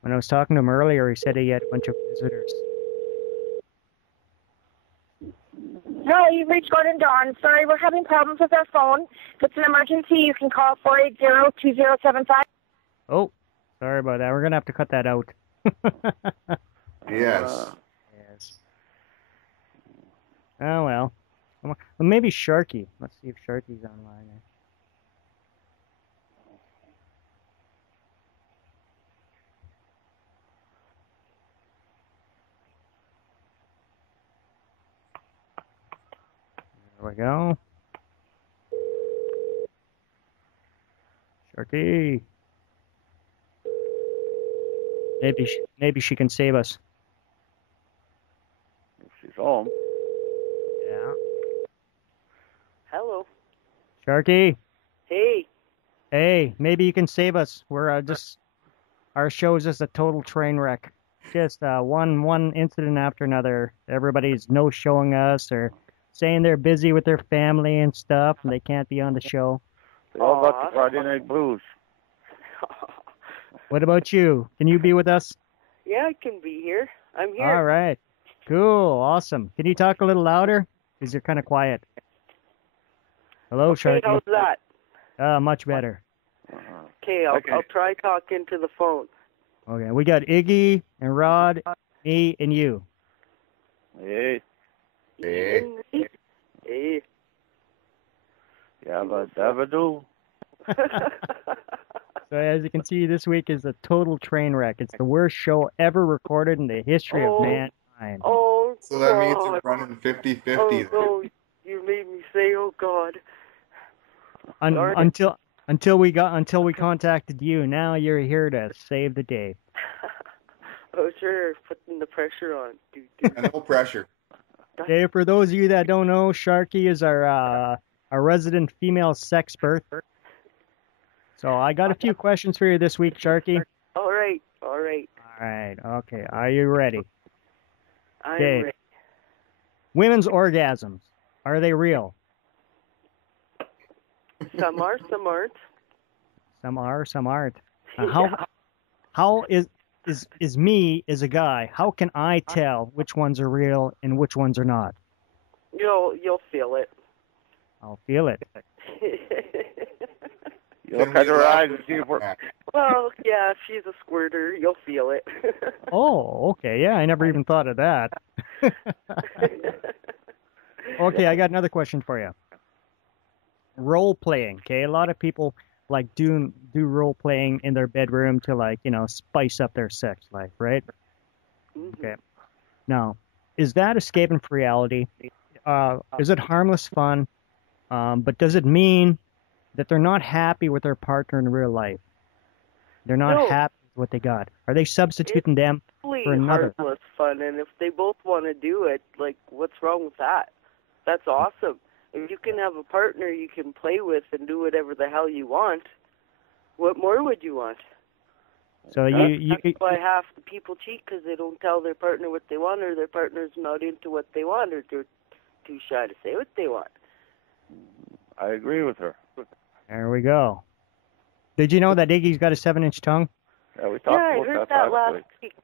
When I was talking to him earlier, he said he had a bunch of visitors. Hello, you've reached Gordon Dawn. Sorry, we're having problems with our phone. If it's an emergency, you can call 480-2075. Oh, sorry about that. We're going to have to cut that out. Yes. Yes. Oh, well. Well, maybe Sharky. Let's see if Sharky's online there. There we go. Sharky. Maybe she can save us. If she's home. Yeah. Hello. Sharky. Hey. Hey, maybe you can save us. We're our show is just a total train wreck. Just one incident after another. Everybody's no-showing us or saying they're busy with their family and stuff, and they can't be on the show. They all got the Friday night blues. What about you? Can you be with us? Yeah, I can be here. I'm here. All right. Cool. Awesome. Can you talk a little louder? Because you're kind of quiet. Hello, Okay, Sharky. how's that? Much better. Okay, I'll try talking to the phone. Okay, we got Iggy and Rod, me, and you. Hey. Hey. Hey. Yabba dabba doo. So as you can see, this week is a total train wreck. It's the worst show ever recorded in the history of mankind. Oh, So that means you're running 50-50. Oh, no, you made me say, oh, God. Until we contacted you, now you're here to save the day. Oh, sure, putting the pressure on. No pressure. Okay, for those of you that don't know, Sharky is our resident female sexpert. So I got a few questions for you this week, Sharky. All right. All right, okay. Are you ready? I'm ready. Women's orgasms, are they real? Some are, some aren't. Some are, some aren't. Yeah. How is me as a guy? How can I tell which ones are real and which ones are not? You'll feel it. I'll feel it. You'll look at her eyes and see if we're... Well, yeah, if she's a squirter, you'll feel it. Oh, okay. Yeah, I never even thought of that. Okay, I got another question for you. Role playing, okay? A lot of people like do role playing in their bedroom to, like, you know, spice up their sex life, right? Mm-hmm. Okay. Now, is that escaping from reality? Is it harmless fun? But does it mean that they're not happy with their partner in real life? They're not happy with what they got. Are they substituting them for another? It's harmless fun, and if they both want to do it, like, what's wrong with that? That's awesome. If you can have a partner you can play with and do whatever the hell you want, what more would you want? So That's why half the people cheat, because they don't tell their partner what they want, or their partner's not into what they want, or they're too shy to say what they want. I agree with her. There we go. Did you know that Iggy's got a 7-inch tongue? Yeah, we talked I about heard that that last week.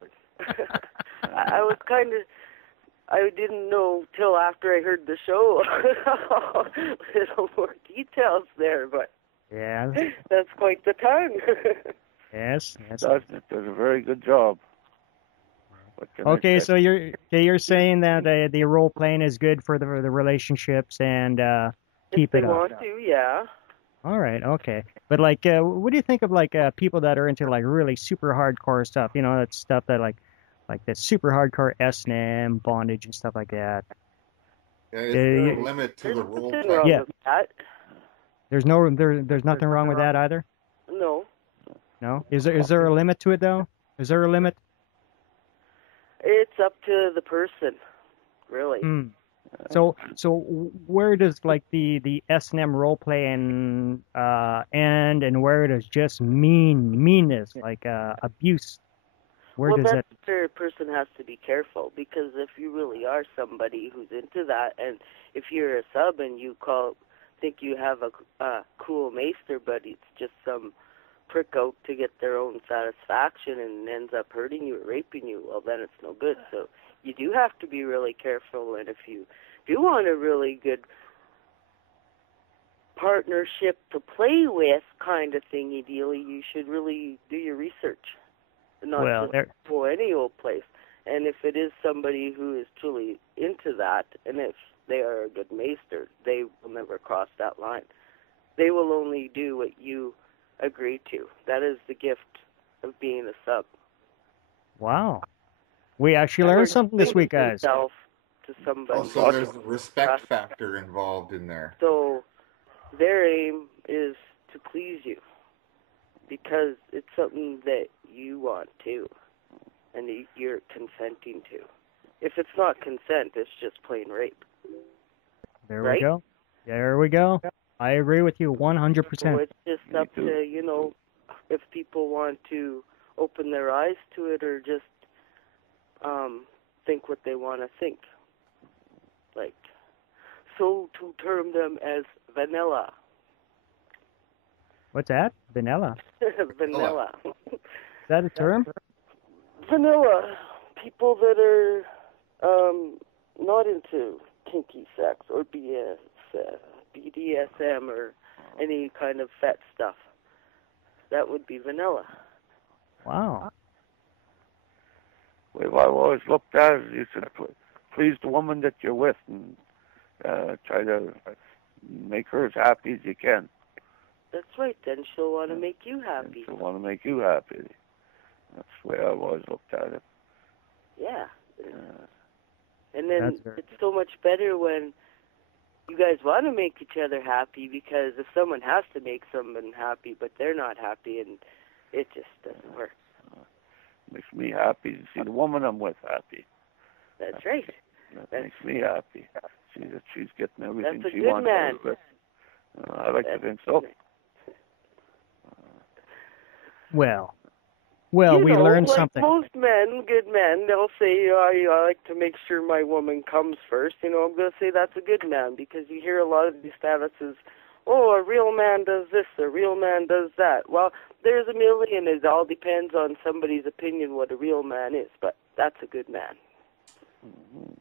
I was kind of... I didn't know till after I heard the show little more details there, but yeah, that's quite the tongue. Yes. Does a very good job. Okay, so you're saying that the role playing is good for the relationships and keep it up. If they want to, yeah. All right, okay. But like, what do you think of like people that are into like really super hardcore stuff? You know, that stuff that like that super hardcore S&M, bondage and stuff like that. Yeah, is there a limit to the role play? Wrong with that. There's nothing wrong with that either? No. No? Is there a limit to it though? Is there a limit? It's up to the person, really. So where does like the S&M role playing end, and where does just meanness, like abuse? Where does it? Well, that person has to be careful, because if you really are somebody who's into that, and if you're a sub and you think you have a cool maester, but it's just some prick out to get their own satisfaction and ends up hurting you or raping you, well, then it's no good. So you do have to be really careful, and if you do want a really good partnership to play with kind of thingy dealy, you should really do your research. Not just go any old place. And if it is somebody who is truly into that, and if they are a good maester, they will never cross that line. They will only do what you agree to. That is the gift of being a sub. Wow. We actually learned something this week, guys. To somebody. Also, there's a respect factor involved in there. So their aim is to please you, because it's something that you want to, and you're consenting to. If it's not consent, it's just plain rape. There we go. There we go. I agree with you 100%. So it's just up to, you know, if people want to open their eyes to it, or just think what they want to think. Like, so to term them as vanilla. What's that? Vanilla? Vanilla. Is that a term? Vanilla. People that are not into kinky sex or BDSM or any kind of fet stuff. That would be vanilla. Wow. Well, I've always looked at it, you should please the woman that you're with, and try to make her as happy as you can. That's right. Then she'll want to make you happy. She'll want to make you happy. That's the way I've always looked at it. Yeah. And then it's so much better when you guys want to make each other happy, because if someone has to make someone happy but they're not happy, and it just doesn't work. Makes me happy to see the woman I'm with happy. That's right. That makes me happy. See that she's getting everything she wants. That's a good man. I like to think so. Well, you we know, learned like something. Most men, good men, they'll say, I like to make sure my woman comes first. You know, I'm going to say that's a good man, because you hear a lot of these statuses, a real man does this, a real man does that. Well, there's a million. It all depends on somebody's opinion what a real man is, but that's a good man. Mm-hmm.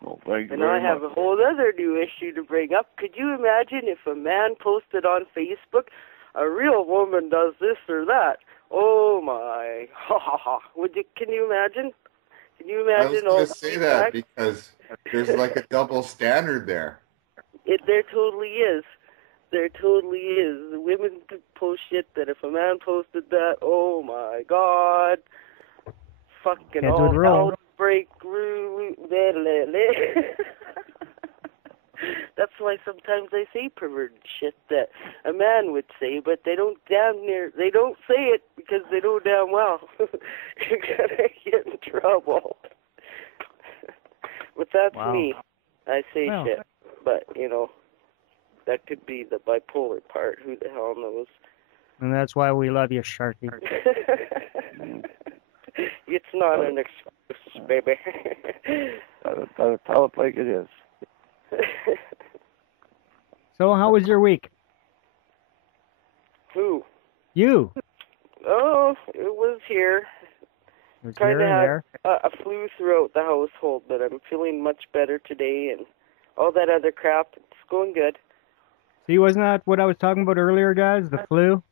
Well, thank you and very I have much. a whole other new issue to bring up. Could you imagine if a man posted on Facebook, a real woman does this or that? Oh my, ha ha ha! Can you imagine? Can you imagine? I was going to say that because there's like a double standard there. There totally is. There totally is. The women post shit that if a man posted that, oh my God, fucking all outbreak. That's why sometimes I say perverted shit that a man would say, but they don't say it because they know damn well you're gonna get in trouble. But that's me. I say shit, but that could be the bipolar part. Who the hell knows? And that's why we love you, Sharky. It's not an excuse, baby. Gotta tell it like it is. So, how was your week? Who? You. Oh, it was here. Kind of had a flu throughout the household, but I'm feeling much better today, and all that other crap. It's going good. See, wasn't that what I was talking about earlier, guys? The flu?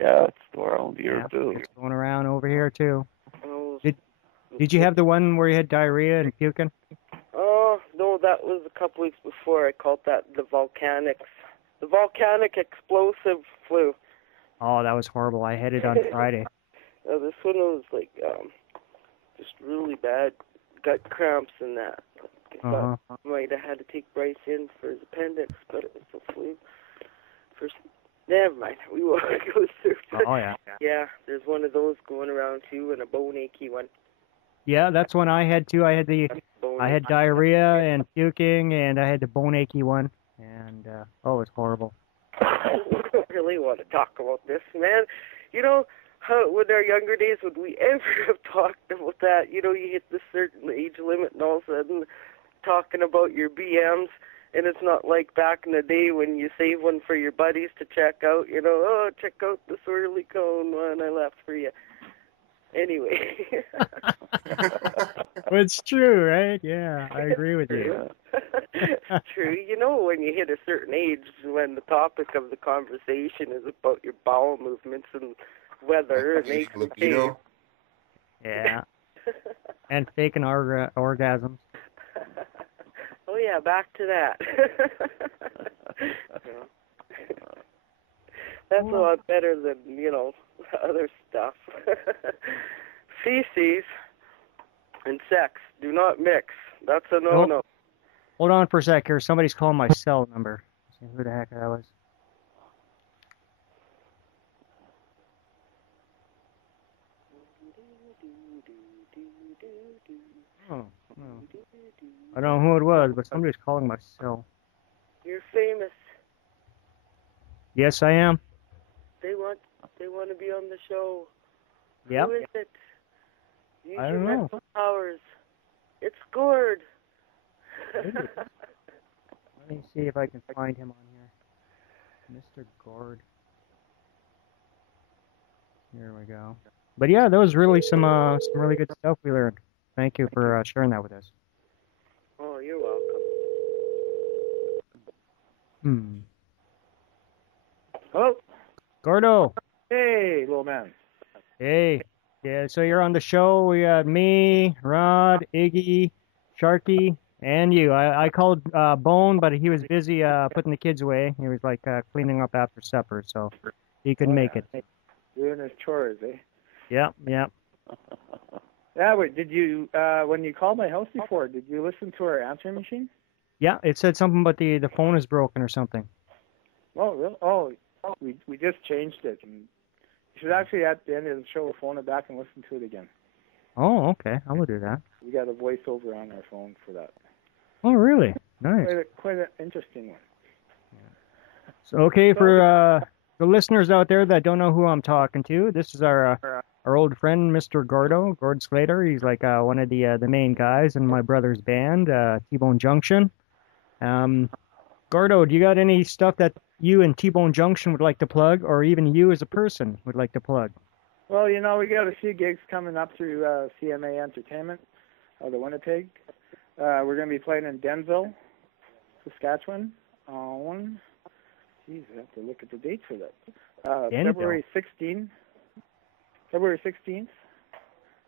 Yeah, it's going around here, too. It's going around over here, too. Oh. Did you have the one where you had diarrhea and puking? Oh, no, that was a couple weeks before. I called that the volcanic explosive flu. Oh, that was horrible. I had it on Friday. This one was like just really bad gut cramps and that. I thought I might have had to take Bryce in for his appendix, but it was the flu. Never mind. We won't go through. Oh, yeah. Yeah, there's one of those going around too, and a bone achy one. Yeah, that's one I had too. I had diarrhea and puking, and I had the bone achy one, and it was horrible. I don't really want to talk about this, man. You know, in our younger days, would we ever have talked about that? You know, you hit this certain age limit, and all of a sudden, talking about your BMs, and it's not like back in the day when you save one for your buddies to check out. You know, check out the swirly cone one I left for you. Anyway. Well, it's true, right? Yeah, I agree with you. True. You know, when you hit a certain age, when the topic of the conversation is about your bowel movements and weather and aches and pains. Yeah. And faking orgasms. Oh, yeah, back to that. That's a lot better than, other stuff. Feces and sex do not mix. That's a no-no. Nope. Hold on for a sec here. Somebody's calling my cell number. Let's see who the heck that was. Oh. I don't know who it was, but somebody's calling my cell. You're famous. Yes, I am. They want to be on the show. Yep. Who is it? Use I your don't know. mental powers. It's Gord. Let me see if I can find him on here. Mr. Gord. Here we go. But yeah, that was really some really good stuff we learned. Thank you for sharing that with us. Oh, you're welcome. Hello? Gordo. Hey, little man. Hey. Yeah, so you're on the show. We got me, Rod, Iggy, Sharky, and you. I called Bone, but he was busy putting the kids away. He was like cleaning up after supper, so he couldn't make it. Doing his chores, eh? Yep. Yeah, wait, did you, when you called my house before, did you listen to our answering machine? Yeah, it said something about the phone is broken or something. Oh, really? Oh, we just changed it. And you should actually, at the end of the show, phone it back and listen to it again. Oh, okay. I will do that. We got a voiceover on our phone for that. Oh, really? Nice. Quite an interesting one. So, okay, for the listeners out there that don't know who I'm talking to, this is our old friend, Mr. Gord Slater. He's like one of the main guys in my brother's band, T-Bone Junction. Gordo, do you got any stuff that you and T-Bone Junction would like to plug, or even you as a person would like to plug? Well, you know, we got a few gigs coming up through CMA Entertainment out of Winnipeg. We're going to be playing in Denville, Saskatchewan on, geez, I have to look at the date for that. February 16th. February 16th.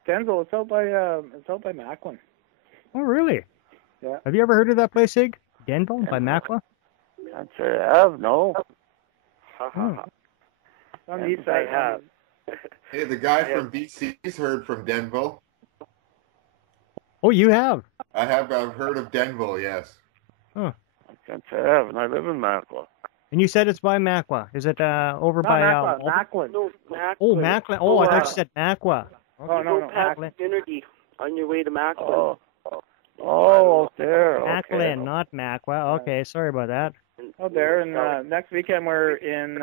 Denville, it's out by Macklin. Oh, really? Yeah. Have you ever heard of that place, Ig? Denville by Macklin? Can't say I have, no. On the east side. I have. Hey, the guy from BC's heard from Denville. Oh, you have? I've heard of Denville, yes. Huh. I can't say I have, and I live in Macklin. And you said it's by Macwa. Is it over Not by... Macklin. No, Macklin. Oh, Macklin. Oh, I thought you said Macwa. Oh, no, past Macklin. Community on your way to Macklin. Oh, there. Macklin, Okay. not Macwa. Okay, sorry about that. Oh, there. And next weekend we're in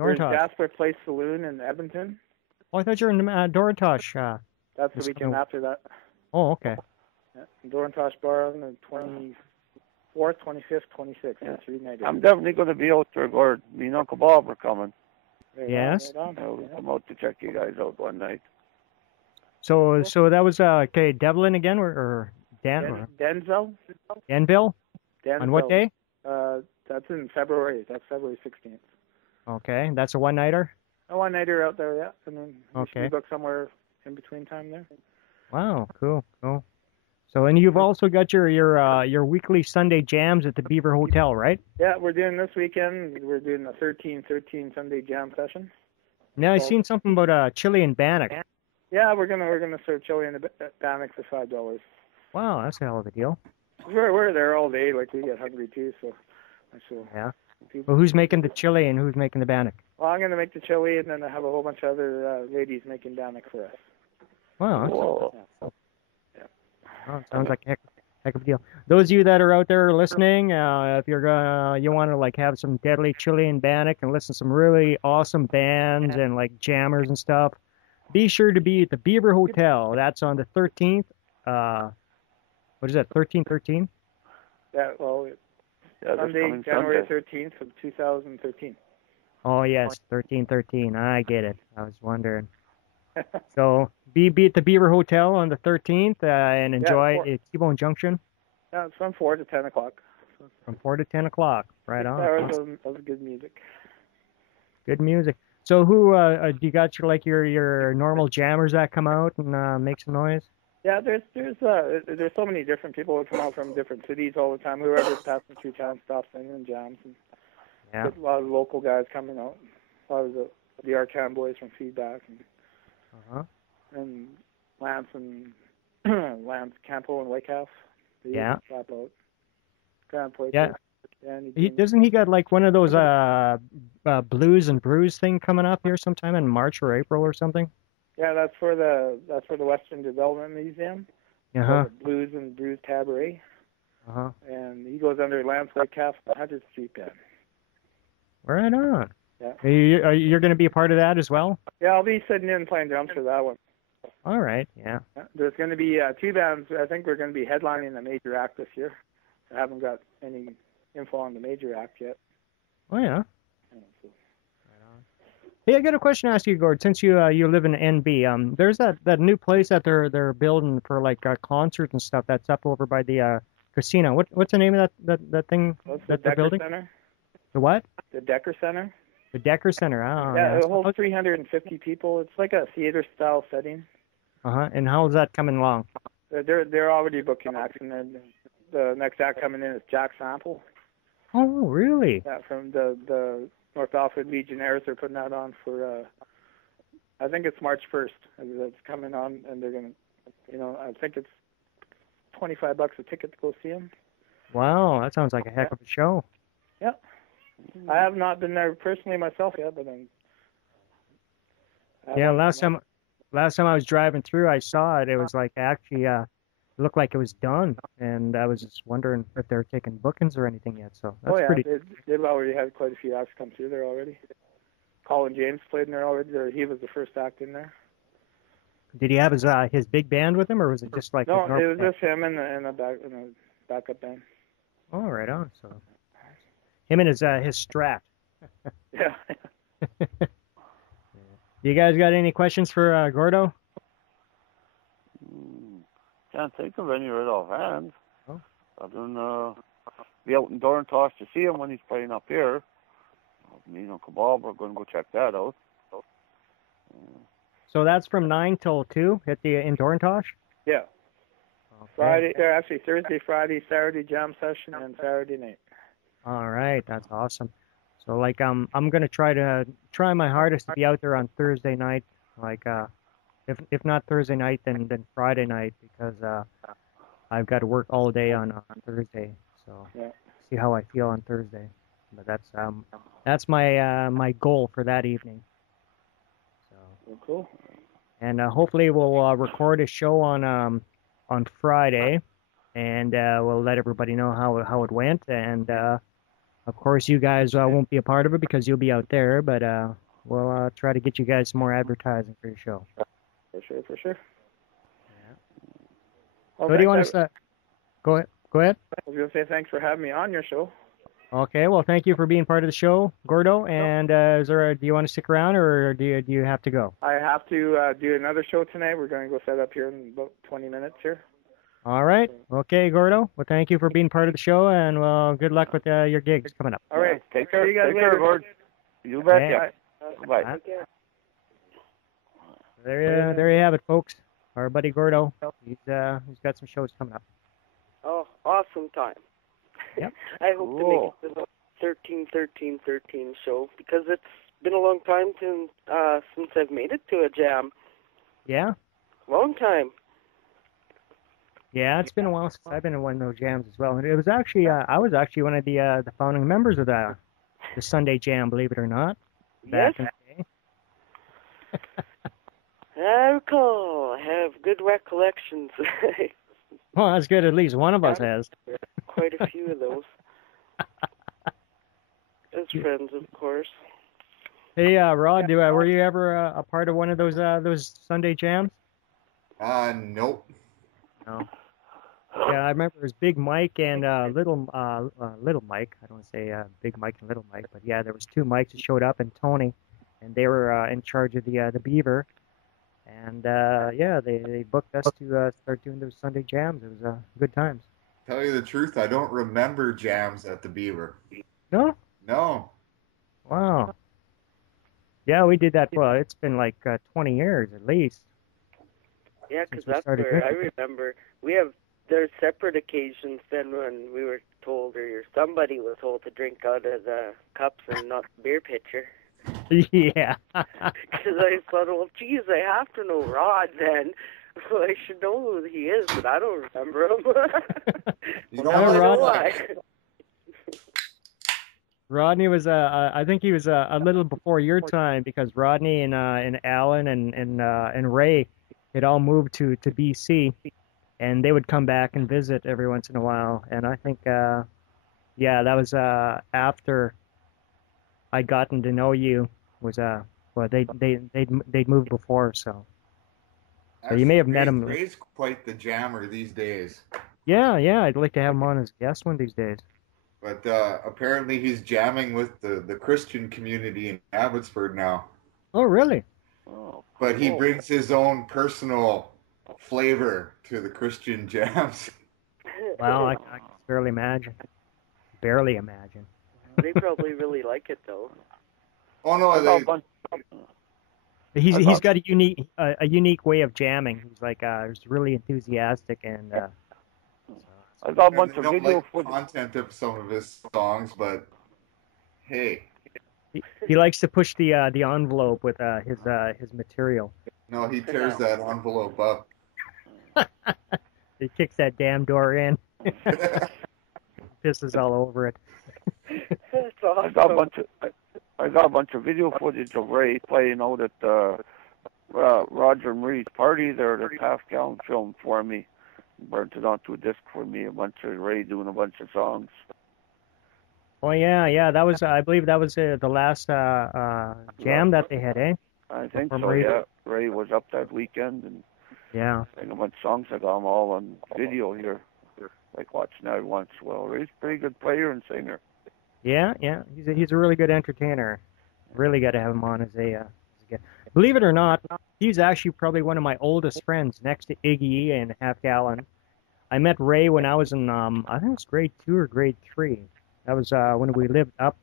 Dorntosh. Jasper Place Saloon in Edmonton. Oh, I thought you were in Dorntosh. That's the weekend after that. Oh, okay. Yeah. Dorntosh Bar on the 24th, 25th, 26th. Yeah. 3 nights. I'm definitely going to be out there, Gord. Me and Uncle Bob are coming. Yes. Right on. We'll come out to check you guys out one night. So that was okay. Devlin again, or Dan? Denville. Denville. On what day? That's in February. That's February 16th. Okay, that's a one-nighter. A one-nighter out there, yeah. And then we Okay. should book somewhere in between time there. Wow, cool. So, and you've also got your weekly Sunday jams at the Beaver Hotel, right? Yeah, we're doing this weekend. We're doing a 13 Sunday jam session. Now I've seen something about chili and bannock. Yeah, we're gonna serve chili and bannock for $5. Wow, that's a hell of a deal. We're there all day, like we get hungry too. So yeah. Well, who's making the chili and who's making the bannock? Well, I'm gonna make the chili, and then I have a whole bunch of other ladies making bannock for us. Wow. Whoa. Yeah. Oh, sounds like a heck of a deal. Those of you that are out there listening, if you want to like have some deadly chili and bannock and listen to some really awesome bands and like jammers and stuff, be sure to be at the Beaver Hotel. That's on the 13th. What is that? 1313? Yeah. Well, Sunday, January 13th of 2013. Oh yes, 1313. I get it. I was wondering. So be at the Beaver Hotel on the 13th and enjoy T-Bone Junction. Yeah, it's from 4 to 10 o'clock. From 4 to 10 o'clock. Right on. That was good music. Good music. So who do you got your normal jammers that come out and make some noise? Yeah, there's so many different people who come out from different cities all the time. Whoever's passing through town stops in and jams. And yeah. A lot of local guys coming out. A lot of the Arcan boys from Feedback and Lance Campo and Wakehouse. Yeah. Slap out. Grand Place. Yeah. Doesn't he got like one of those Blues and Brews thing coming up here sometime in March or April or something? Yeah, that's for the Western Development Museum. Uh-huh. Blues and Brews Cabaret. Uh-huh. And he goes under Lance Whitecaps 100th Street Band. Right on. Yeah. You're going to be a part of that as well? Yeah, I'll be sitting in playing drums for that one. All right, yeah. There's going to be 2 bands. I think we're going to be headlining the major act this year. I haven't got any info on the major act yet. Oh, yeah. Hey, I got a question to ask you, Gord. Since you live in NB, there's that new place that they're building for like concerts and stuff that's up over by the casino. What's the name of that thing that they're building? Center. The what? The Decker Center. The Decker Center. Oh, yeah, it holds 350 people. It's like a theater style setting. And how's that coming along? They're already booking acts, and the next act coming in is Jack Sample. Oh, really? Yeah, from the North Alfred Legionnaires. They're putting that on for I think it's March 1st. That's coming on, and they're gonna, I think it's $25 a ticket to go see him. Wow, that sounds like a heck of a show. Yeah. I have not been there personally myself yet, but last time I was driving through, I saw it. It was like actually it looked like it was done, and I was just wondering if they're taking bookings or anything yet. So that's pretty. They've already had quite a few acts come through there already. Colin James played in there already. He was the first act in there. Did he have his big band with him, or was it just like? No, it was just him and a backup band. Oh, right on. So him and his Strat. Yeah. You guys got any questions for Gordo? Can't think of any right offhand. Oh. Other than be out in Dorntosh to see him when he's playing up here. Me and Uncle Bob are going to go check that out. So that's from 9 till 2 in Dorntosh? Yeah. Okay. Friday, actually Thursday, Friday, Saturday jam session, and Saturday night. All right, that's awesome. So like I'm gonna try my hardest to be out there on Thursday night. Like if not Thursday night, then Friday night, because I've got to work all day on Thursday. So see how I feel on Thursday. But that's my goal for that evening. So cool. And hopefully we'll record a show on Friday, and we'll let everybody know how it went. And of course, you guys won't be a part of it because you'll be out there, but we'll try to get you guys some more advertising for your show. For sure. Yeah. So what do you want to say? Go ahead. I was going to say thanks for having me on your show. Okay, well, thank you for being part of the show, Gordo. And do you want to stick around, or do you have to go? I have to do another show tonight. We're going to go set up here in about 20 minutes here. All right. Okay, Gordo. Well, thank you for being part of the show, and well, good luck with your gigs coming up. All right. Take care. See you guys Take later. care, Gord. You bet. Yeah. Bye. There you have it, folks. Our buddy Gordo. He's got some shows coming up. Oh, awesome time. Yep. I hope to make it to the 13 show, because it's been a long time since I've made it to a jam. Yeah? Long time. Yeah, it's been a while since I've been in one of those jams as well. And it was actually I was actually one of the founding members of the Sunday Jam, believe it or not. Back in the day. I recall. I have good recollections. Well, that's good. At least one of us has. Quite a few of those. As friends, of course. Hey, Rod, were you ever a part of one of those Sunday jams? Nope. No. Yeah, I remember it was Big Mike and Little Mike. I don't want to say Big Mike and Little Mike, but yeah, there was two Mikes that showed up, and Tony, and they were in charge of the Beaver. And they booked us to start doing those Sunday jams. It was good times. Tell you the truth, I don't remember jams at the Beaver. No? No. Wow. Yeah, we did that. Well, it's been like 20 years at least. Yeah, because that's where I remember. There's separate occasions then when we were told, or somebody was told to drink out of the cups and not the beer pitcher. Yeah. Because I thought, well, geez, I have to know Rod then. Well, I should know who he is, but I don't remember him. You know why. Rodney was, I think he was a little before your time, because Rodney and Alan and Ray had all moved to BC, and they would come back and visit every once in a while. And I think, that was after I'd gotten to know you. They'd moved before, so. So you may have met him. Ray's quite the jammer these days. Yeah, I'd like to have him on as a guest one of these days. But apparently he's jamming with the Christian community in Abbotsford now. Oh, really? Oh, but he brings his own personal flavor to the Christian jams. Well, I can barely imagine. They probably really like it, though. Oh, no, He's got a unique way of jamming. He's like he's really enthusiastic, and I got a bunch of video footage. Content of some of his songs, but hey, He likes to push the envelope with his material. No, he tears that envelope up. He kicks that damn door in. Pisses all over it. That's awesome. I got a bunch of video footage of Ray playing out at Roger and Marie's party there. The half-gallon film for me, burnt it onto a disc for me. A bunch of Ray doing a bunch of songs. Oh yeah. That was I believe that was the last jam that they had, eh? I think so. Yeah, Ray was up that weekend and sang a bunch of songs. I got them all on video here. Like watching that once. Well, Ray's a pretty good player and singer. Yeah. He's a really good entertainer. Really got to have him on as a guest. Believe it or not, he's actually probably one of my oldest friends, next to Iggy and Half Gallon. I met Ray when I was in I think it was grade 2 or grade 3. That was when we lived up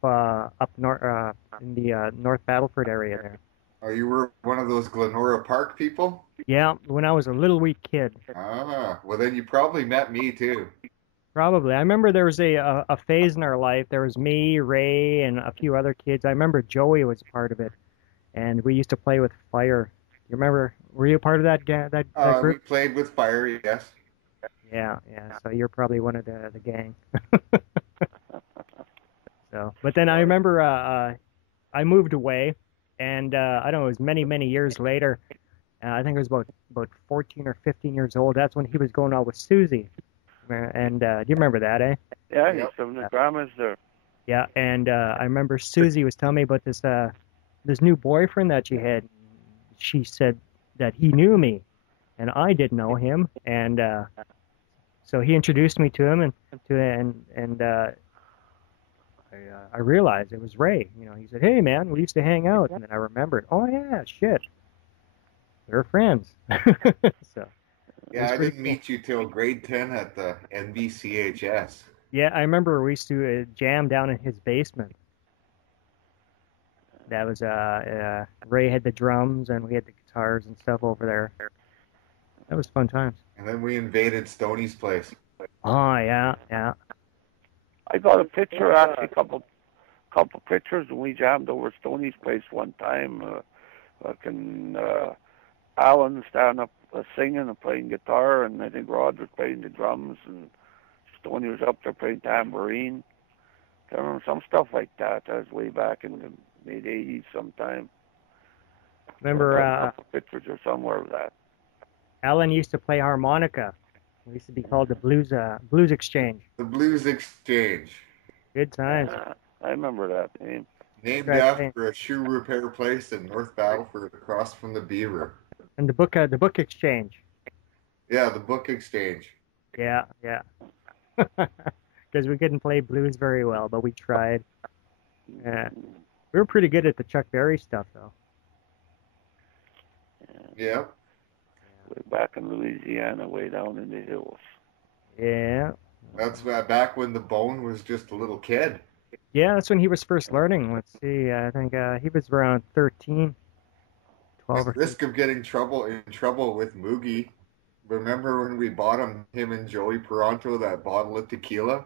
north in the North Battleford area there. Oh, you were one of those Glenora Park people? Yeah, when I was a little wee kid. Ah, well then you probably met me too. Probably. I remember there was a phase in our life. There was me, Ray, and a few other kids. I remember Joey was part of it, and we used to play with fire. You remember? Were you a part of that group? We played with fire, yes. Yeah. So you're probably one of the gang. So, but then I remember I moved away, and I don't know, it was many years later. I think it was about 14 or 15 years old. That's when he was going out with Susie. And do you remember that, eh? Yeah, he's from the grandma's there. Yeah, and I remember Susie was telling me about this new boyfriend that she had. She said that he knew me, and I didn't know him, and so he introduced me to him, and I realized it was Ray. You know, he said, "Hey, man, we used to hang out," and then I remembered. Oh yeah, shit, they're friends. So. Yeah, I didn't meet you till grade 10 at the NBCHS. Yeah, I remember we used to jam down in his basement. That was Ray had the drums and we had the guitars and stuff over there. That was fun times. And then we invaded Stoney's place. Oh yeah. I got a picture, actually, couple pictures when we jammed over Stoney's place one time. Alan standing up singing and playing guitar, and I think Rod was playing the drums, and Stoney was up there playing tambourine. I remember some stuff like that. That was way back in the mid-'80s sometime. Remember pictures or somewhere of that. Alan used to play harmonica. It used to be called the Blues Exchange. The Blues Exchange. Good times. I remember that name. Named after a shoe repair place in North Battleford across from the Beaver. And the book exchange. Yeah, the book exchange. Yeah. Because we couldn't play blues very well, but we tried. Yeah. We were pretty good at the Chuck Berry stuff, though. Yeah. Way back in Louisiana, way down in the hills. Yeah. That's back when the Bone was just a little kid. Yeah, that's when he was first learning. Let's see, I think he was around 13. 12 or risk of getting in trouble with Moogie. Remember when we bought him and Joey Peranto that bottle of tequila?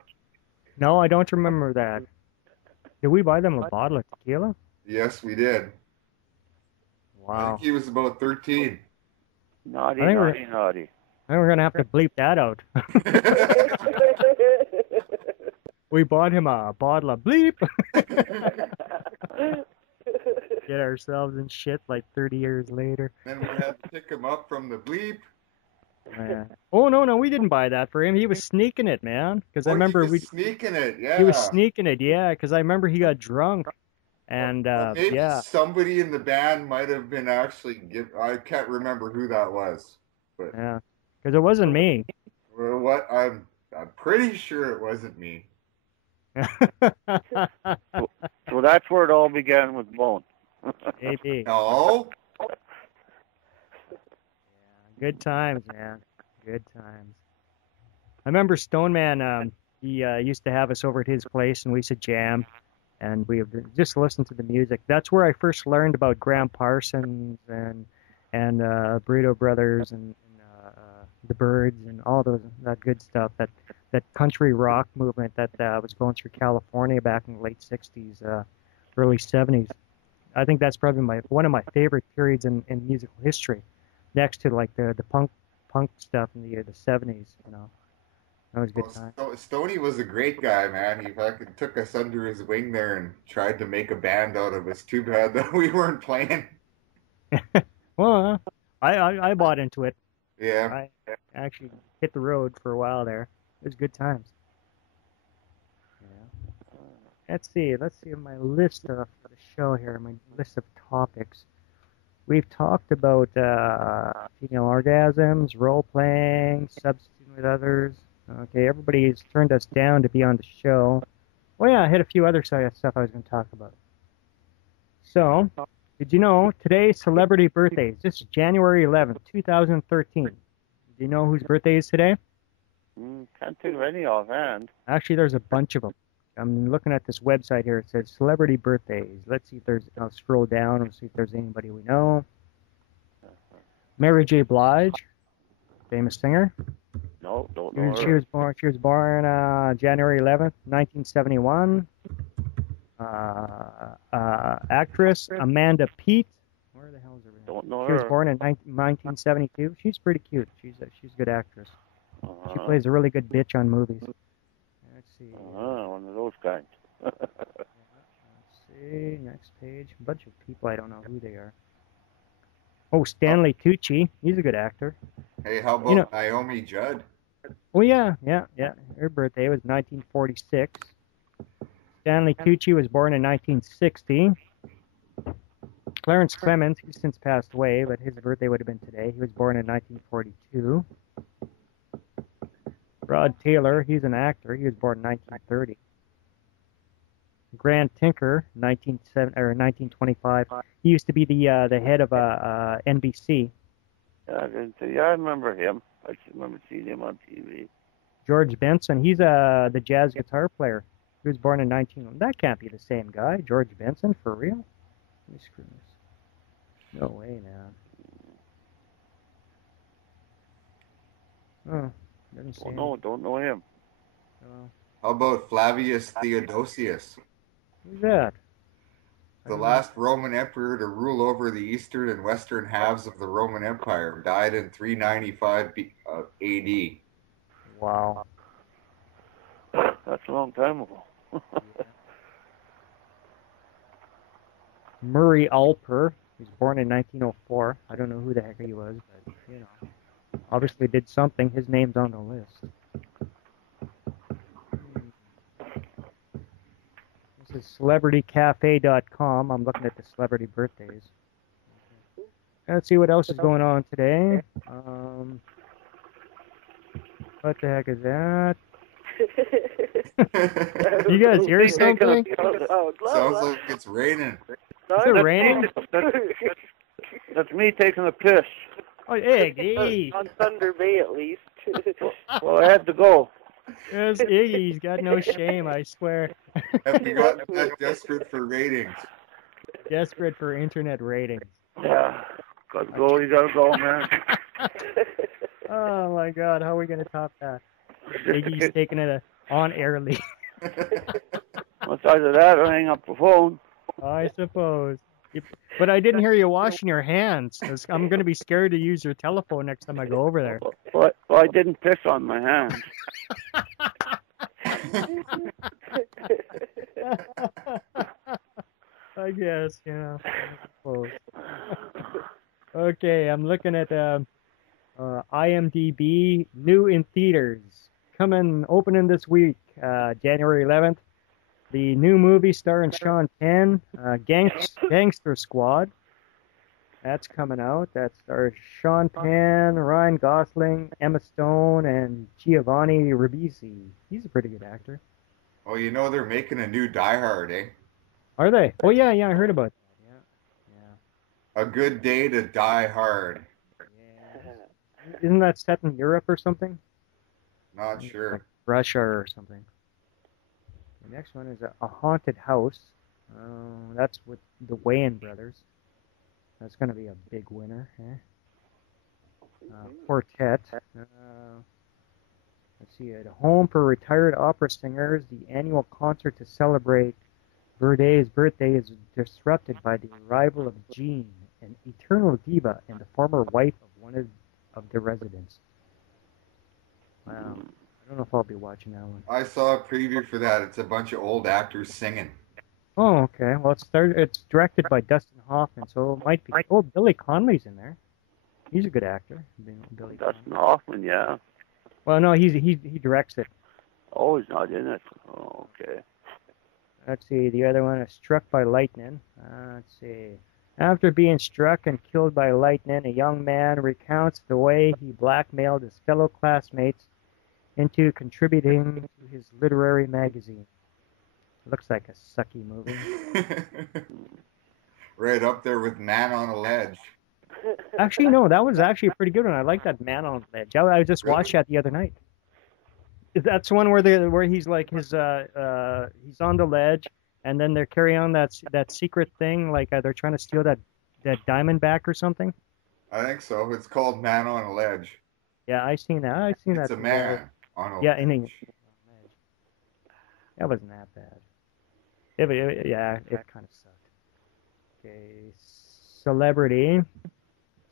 No, I don't remember that. Did we buy them a bottle of tequila? Yes, we did. Wow. I think he was about 13. Naughty. I think we're going to have to bleep that out. We bought him a bottle of bleep. Get ourselves in shit like 30 years later. Then we had to pick him up from the bleep. Oh, no, we didn't buy that for him. He was sneaking it, man. Because I remember sneaking it, yeah. He was sneaking it, yeah. Because I remember he got drunk, and maybe somebody in the band might have been actually. I can't remember who that was, but yeah, because it wasn't me. Well, what I'm pretty sure it wasn't me. So that's where it all began with Bone. Maybe. No. Good times, man. Good times. I remember Stone Man, he used to have us over at his place, and we used to jam, and we would just listen to the music. That's where I first learned about Graham Parsons and Burrito Brothers and the Byrds and all that good stuff. That country rock movement that was going through California back in the late '60s. early 70s. I think that's probably one of my favorite periods in musical history, next to like the punk stuff in the 70s. You know, that was a good time. Stoney was a great guy, man. He fucking took us under his wing there and tried to make a band out of us. Too bad that we weren't playing. Well, I bought into it. Yeah. I actually hit the road for a while there. It was good times. Yeah. Let's see my list for the show here, my list of topics. We've talked about female orgasms, role-playing, substituting with others. Okay, everybody's turned us down to be on the show. Oh yeah, I had a few other stuff I was going to talk about. So, did you know today's celebrity birthdays? This is January 11th, 2013. Do you know whose birthday is today? Can't think of any offhand. Actually, there's a bunch of them. I'm looking at this website here. It says celebrity birthdays. Let's see if there's. I'll scroll down and see if there's anybody we know. Mary J. Blige, famous singer. No, don't know. She was born January 11th, 1971. Actress Amanda Peet. Where the hell is her? Don't know She her. was born in 1972. She's pretty cute. She's a good actress. She plays a really good bitch on movies. Let's see. One of those kinds. Let's see. Next page. A bunch of people. I don't know who they are. Oh, Stanley Tucci. He's a good actor. Hey, how about Naomi Judd? Oh, yeah. Her birthday was 1946. Stanley Tucci was born in 1960. Clarence Clemens, he's since passed away, but his birthday would have been today. He was born in 1942. Rod Taylor, he's an actor. He was born in 1930. Grant Tinker, 1925. He used to be the head of NBC. Yeah, I remember him. I just remember seeing him on TV. George Benson, he's the jazz guitar player. He was born in 19... That can't be the same guy. George Benson, for real? Let me screw this. No way, now. Oh, doesn't say don't know him. How about Flavius Theodosius? Who's that? The last Roman emperor to rule over the eastern and western halves of the Roman Empire. Died in 395 AD. Wow. That's a long time ago. Murray Alper. He was born in 1904. I don't know who the heck he was, but, obviously did something. His name's on the list. This is celebritycafe.com. I'm looking at the celebrity birthdays. Let's see what else is going on today. What the heck is that? You guys hear something? Sounds like it's raining. Is it raining? That's me taking a piss. Oh, Iggy. On Thunder Bay, at least. Well, I had to go. There's Iggy. He's got no shame, I swear. Have you got that desperate for ratings? Desperate for internet ratings. Yeah. Gotta go. You gotta go, man. Oh, my God. How are we going to top that? Iggy's taking it on-air lead. Well, it's either that or hang up the phone. I suppose. But I didn't hear you washing your hands. I'm going to be scared to use your telephone next time I go over there. Well, I didn't piss on my hands. I guess, I suppose. Okay, I'm looking at IMDb, new in theaters. Opening this week, January 11th. The new movie starring Sean Penn, Gangster Squad. That's coming out. That stars Sean Penn, Ryan Gosling, Emma Stone, and Giovanni Ribisi. He's a pretty good actor. Oh, they're making a new Die Hard, eh? Are they? Oh, yeah, I heard about that. Yeah. A Good Day to Die Hard. Yeah. Isn't that set in Europe or something? Not sure. Like Russia or something. The next one is a haunted house. That's with the Wayans brothers. That's going to be a big winner. Quartet. Let's see. At a home for retired opera singers, the annual concert to celebrate Verde's birthday is disrupted by the arrival of Jean, an eternal diva and the former wife of one of the residents. Wow. I don't know if I'll be watching that one. I saw a preview for that. It's a bunch of old actors singing. Oh, okay. Well, it's directed by Dustin Hoffman, so it might be. Oh, Billy Connolly's in there. He's a good actor. Billy Dustin Hoffman, yeah. Well, no, he directs it. Oh, he's not in it. Oh, okay. Let's see. The other one is Struck by Lightning. Let's see. After being struck and killed by lightning, a young man recounts the way he blackmailed his fellow classmates into contributing to his literary magazine. Looks like a sucky movie. Right up there with Man on a Ledge. Actually, no, that was actually a pretty good one. I like that Man on a Ledge. I just watched that the other night. That's one where he's like he's on the ledge, and then they're carrying on that secret thing, like they're trying to steal that diamond back or something. I think so. It's called Man on a Ledge. Yeah, I've seen that. It's a man on a ledge. Yeah, in English. That wasn't that bad. It kind of sucked. Okay, Celebrity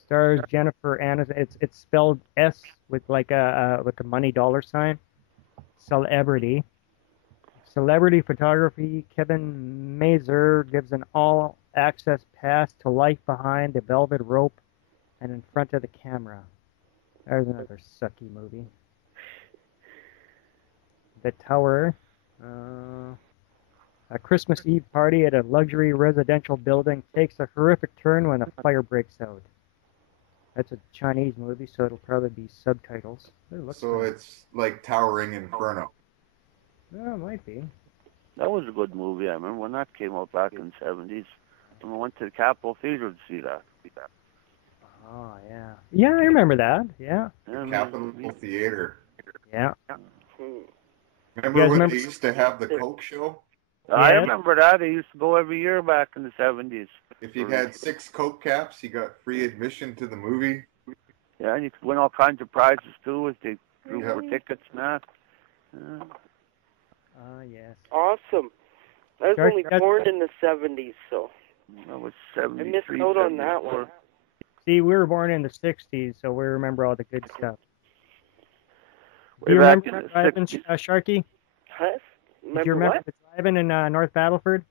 stars Jennifer Aniston. It's spelled S with like with a money dollar sign. Celebrity photography. Kevin Mazur gives an all-access pass to life behind the velvet rope and in front of the camera. There's another sucky movie. The Tower. A Christmas Eve party at a luxury residential building takes a horrific turn when a fire breaks out. That's a Chinese movie, so it'll probably be subtitles. So it's like Towering Inferno. Yeah, it might be. That was a good movie. I remember when that came out back in the 70s. And I went to the Capitol Theater to see that. Oh, yeah. Yeah, I remember that. Yeah. Capitol Theater. Yeah. Remember when they used to have the Coke show? I remember that. They used to go every year back in the 70s. If you had 6 Coke caps, you got free admission to the movie. Yeah, and you could win all kinds of prizes, too, if they drew for tickets and that. Yes. Awesome. I was only born in the 70s, so that was 73, I missed out on that one. See, we were born in the 60s, so we remember all the good stuff. Do Way you back remember in the driving, 60s. Sharky? Huh? Do you remember the driving in North Battleford?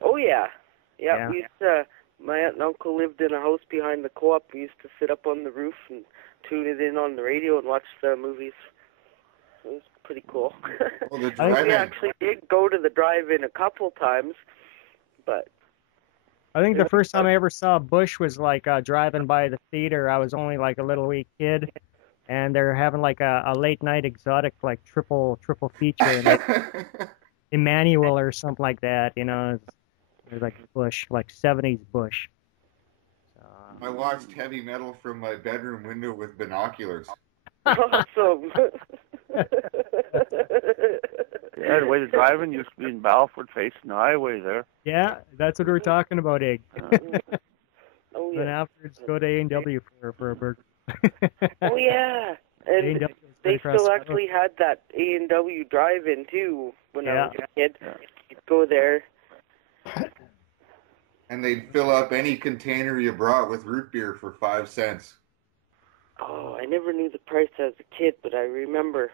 Oh, yeah. Yeah, we used to, my aunt and uncle lived in a house behind the co-op. We used to sit up on the roof and tune it in on the radio and watch the movies. It was pretty cool. Well, the we actually did go to the drive-in a couple times, but... I think the first time I ever saw Bush was like driving by the theater. I was only like a little wee kid, and they're having like a late night exotic like triple feature, and, like, Emmanuel or something like that. You know, it was like Bush, like 70s Bush. I watched heavy metal from my bedroom window with binoculars. Awesome. Yeah, the way the driving used to be in Balford facing the highway there. Yeah, that's what we're talking about, Egg. Oh, yeah. Then afterwards, go to A&W for a burger. Oh, yeah. And they still actually had that A&W drive-in, too, when I was a kid. You'd go there. And they'd fill up any container you brought with root beer for 5 cents. Oh, I never knew the price as a kid, but I remember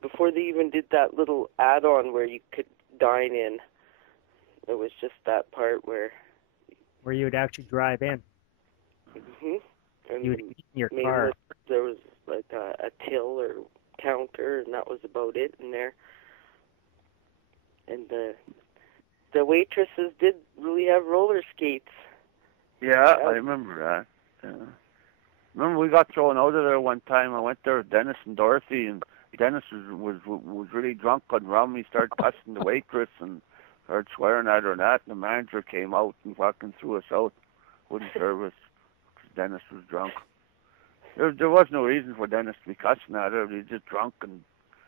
before they even did that little add-on where you could dine in, it was just that part where you would actually drive in. And you would eat in your car. There was like a till or counter, and that was about it in there. And the waitresses did really have roller skates. Yeah, I remember that. Remember we got thrown out of there one time. I went there with Dennis and Dorothy, and Dennis was really drunk on rum. He started cussing the waitress and started swearing at her and that. And the manager came out and fucking threw us out. Wouldn't serve us because Dennis was drunk. There was no reason for Dennis to be cussing at her. He was just drunk and...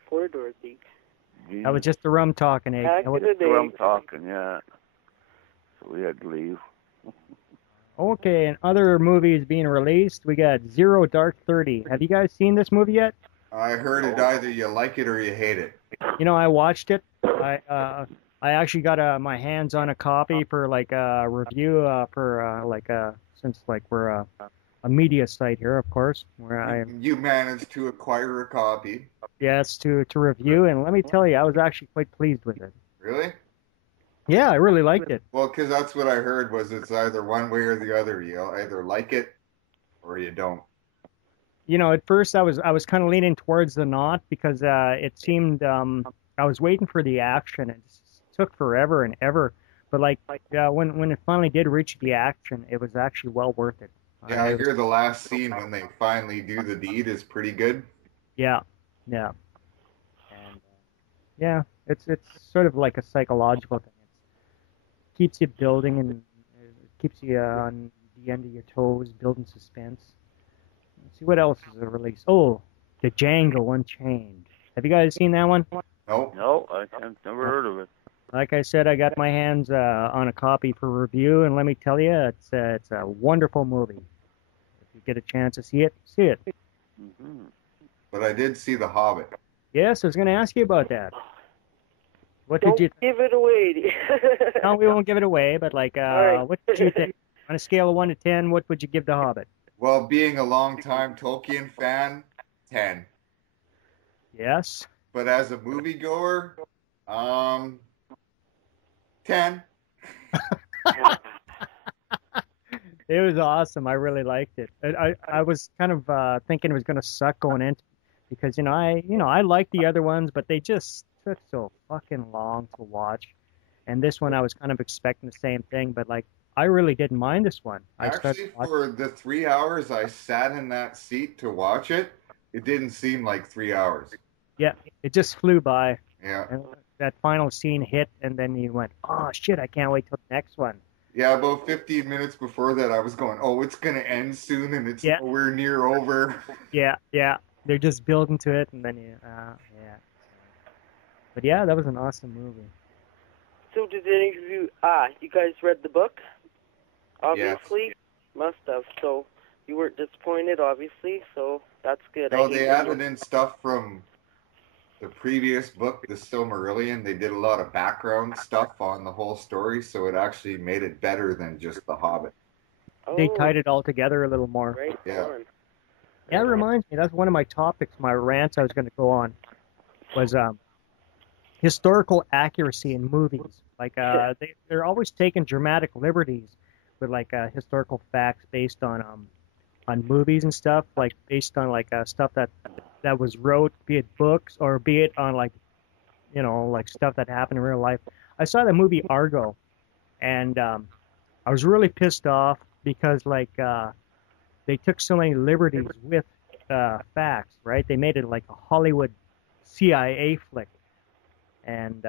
Poor Dorothy. That was just the rum talking, Egg. Back in the day. The rum talking, yeah. So we had to leave. Okay, and other movies being released, we got Zero Dark 30. Have you guys seen this movie yet? I heard it either you like it or you hate it. You know, I watched it. I actually got my hands on a copy for like a review since like we're a media site here, of course, where You managed to acquire a copy. Yes, to review, and let me tell you, I was actually quite pleased with it. Really? Yeah, I really liked it. Well, because that's what I heard was it's either one way or the other. You either like it or you don't. You know, at first I was kind of leaning towards the not because it seemed I was waiting for the action. It just took forever and ever, but when it finally did reach the action, it was actually well worth it. Yeah, I hear the last scene when they finally do the deed is pretty good. Yeah, yeah, and yeah, it's sort of like a psychological thing. It keeps you building and it keeps you on the end of your toes, building suspense. Let's see what else is released. Oh, the Django Unchained. Have you guys seen that one? Nope. No, I've never heard of it. Like I said, I got my hands on a copy for review, and let me tell you, it's a wonderful movie. If you get a chance to see it, see it. Mm-hmm. But I did see The Hobbit. Yes, I was going to ask you about that. What Don't did you give it away. No, we won't give it away, but right. What did you think? On a scale of 1 to 10, what would you give The Hobbit? Well, being a long-time Tolkien fan, 10. Yes. But as a moviegoer, 10. It was awesome. I really liked it. I was kind of thinking it was going to suck going in because I like the other ones, but they just took so fucking long to watch. And this one I was kind of expecting the same thing, but like I really didn't mind this one. Actually, for the 3 hours I sat in that seat to watch it, it didn't seem like 3 hours. Yeah, it just flew by. Yeah. And that final scene hit, and then you went, oh shit, I can't wait till the next one. Yeah, about 15 minutes before that, I was going, oh, it's going to end soon, and it's nowhere near over. Yeah. They're just building to it, and then yeah. But yeah, that was an awesome movie. So did any of you, you guys read the book? Obviously? Yes. Must have. So you weren't disappointed, obviously, so that's good. No, they added in stuff from the previous book, The Silmarillion. They did a lot of background stuff on the whole story, so it actually made it better than just The Hobbit. They tied it all together a little more. Right. Yeah. Yeah, it reminds me. That's one of my topics, my rants I was going to go on, was historical accuracy in movies. Like they're always taking dramatic liberties with like historical facts based on movies and stuff, like based on like stuff that was wrote, be it books or be it on like like stuff that happened in real life. I saw the movie Argo, and I was really pissed off because like they took so many liberties with facts, right? They made it like a Hollywood CIA flick, and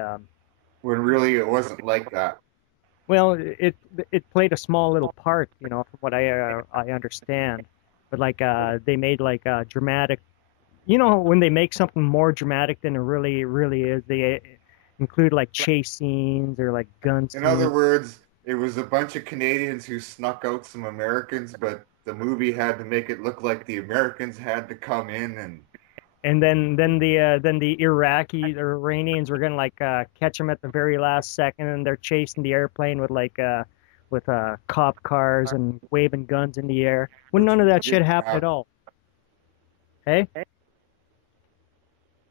when really it wasn't like that. Well, it played a small little part, from what I understand. But like they made like a dramatic, when they make something more dramatic than it really is, they include like chase scenes or like gun scenes. In other words, it was a bunch of Canadians who snuck out some Americans, but the movie had to make it look like the Americans had to come in and then the Iraqis or Iranians were gonna like catch them at the very last second, and they're chasing the airplane with like cop cars and waving guns in the air. When none of that shit happened at all. Hey.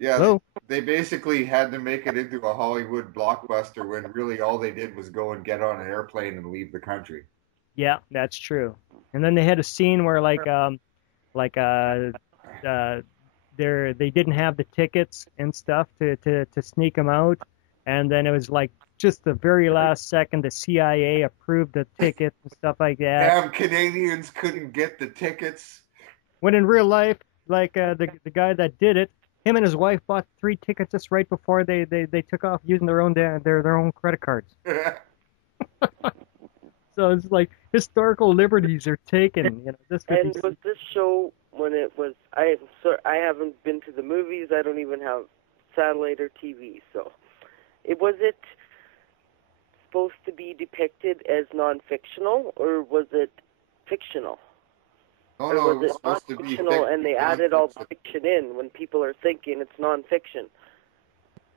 Yeah, they basically had to make it into a Hollywood blockbuster when really all they did was go and get on an airplane and leave the country. Yeah, that's true. And then they had a scene where they didn't have the tickets and stuff to sneak them out, and then it was like just the very last second the CIA approved the tickets and stuff like that. Damn, Canadians couldn't get the tickets. When in real life, like the guy that did it, him and his wife bought 3 tickets just right before they took off using their own credit cards. So it's like historical liberties are taken. And was this show when it was? I haven't been to the movies. I don't even have satellite or TV. So, was it supposed to be depicted as non-fictional, or was it fictional? Oh, or no, was it supposed to be fictional and they added all the fiction in when people are thinking it's non-fiction?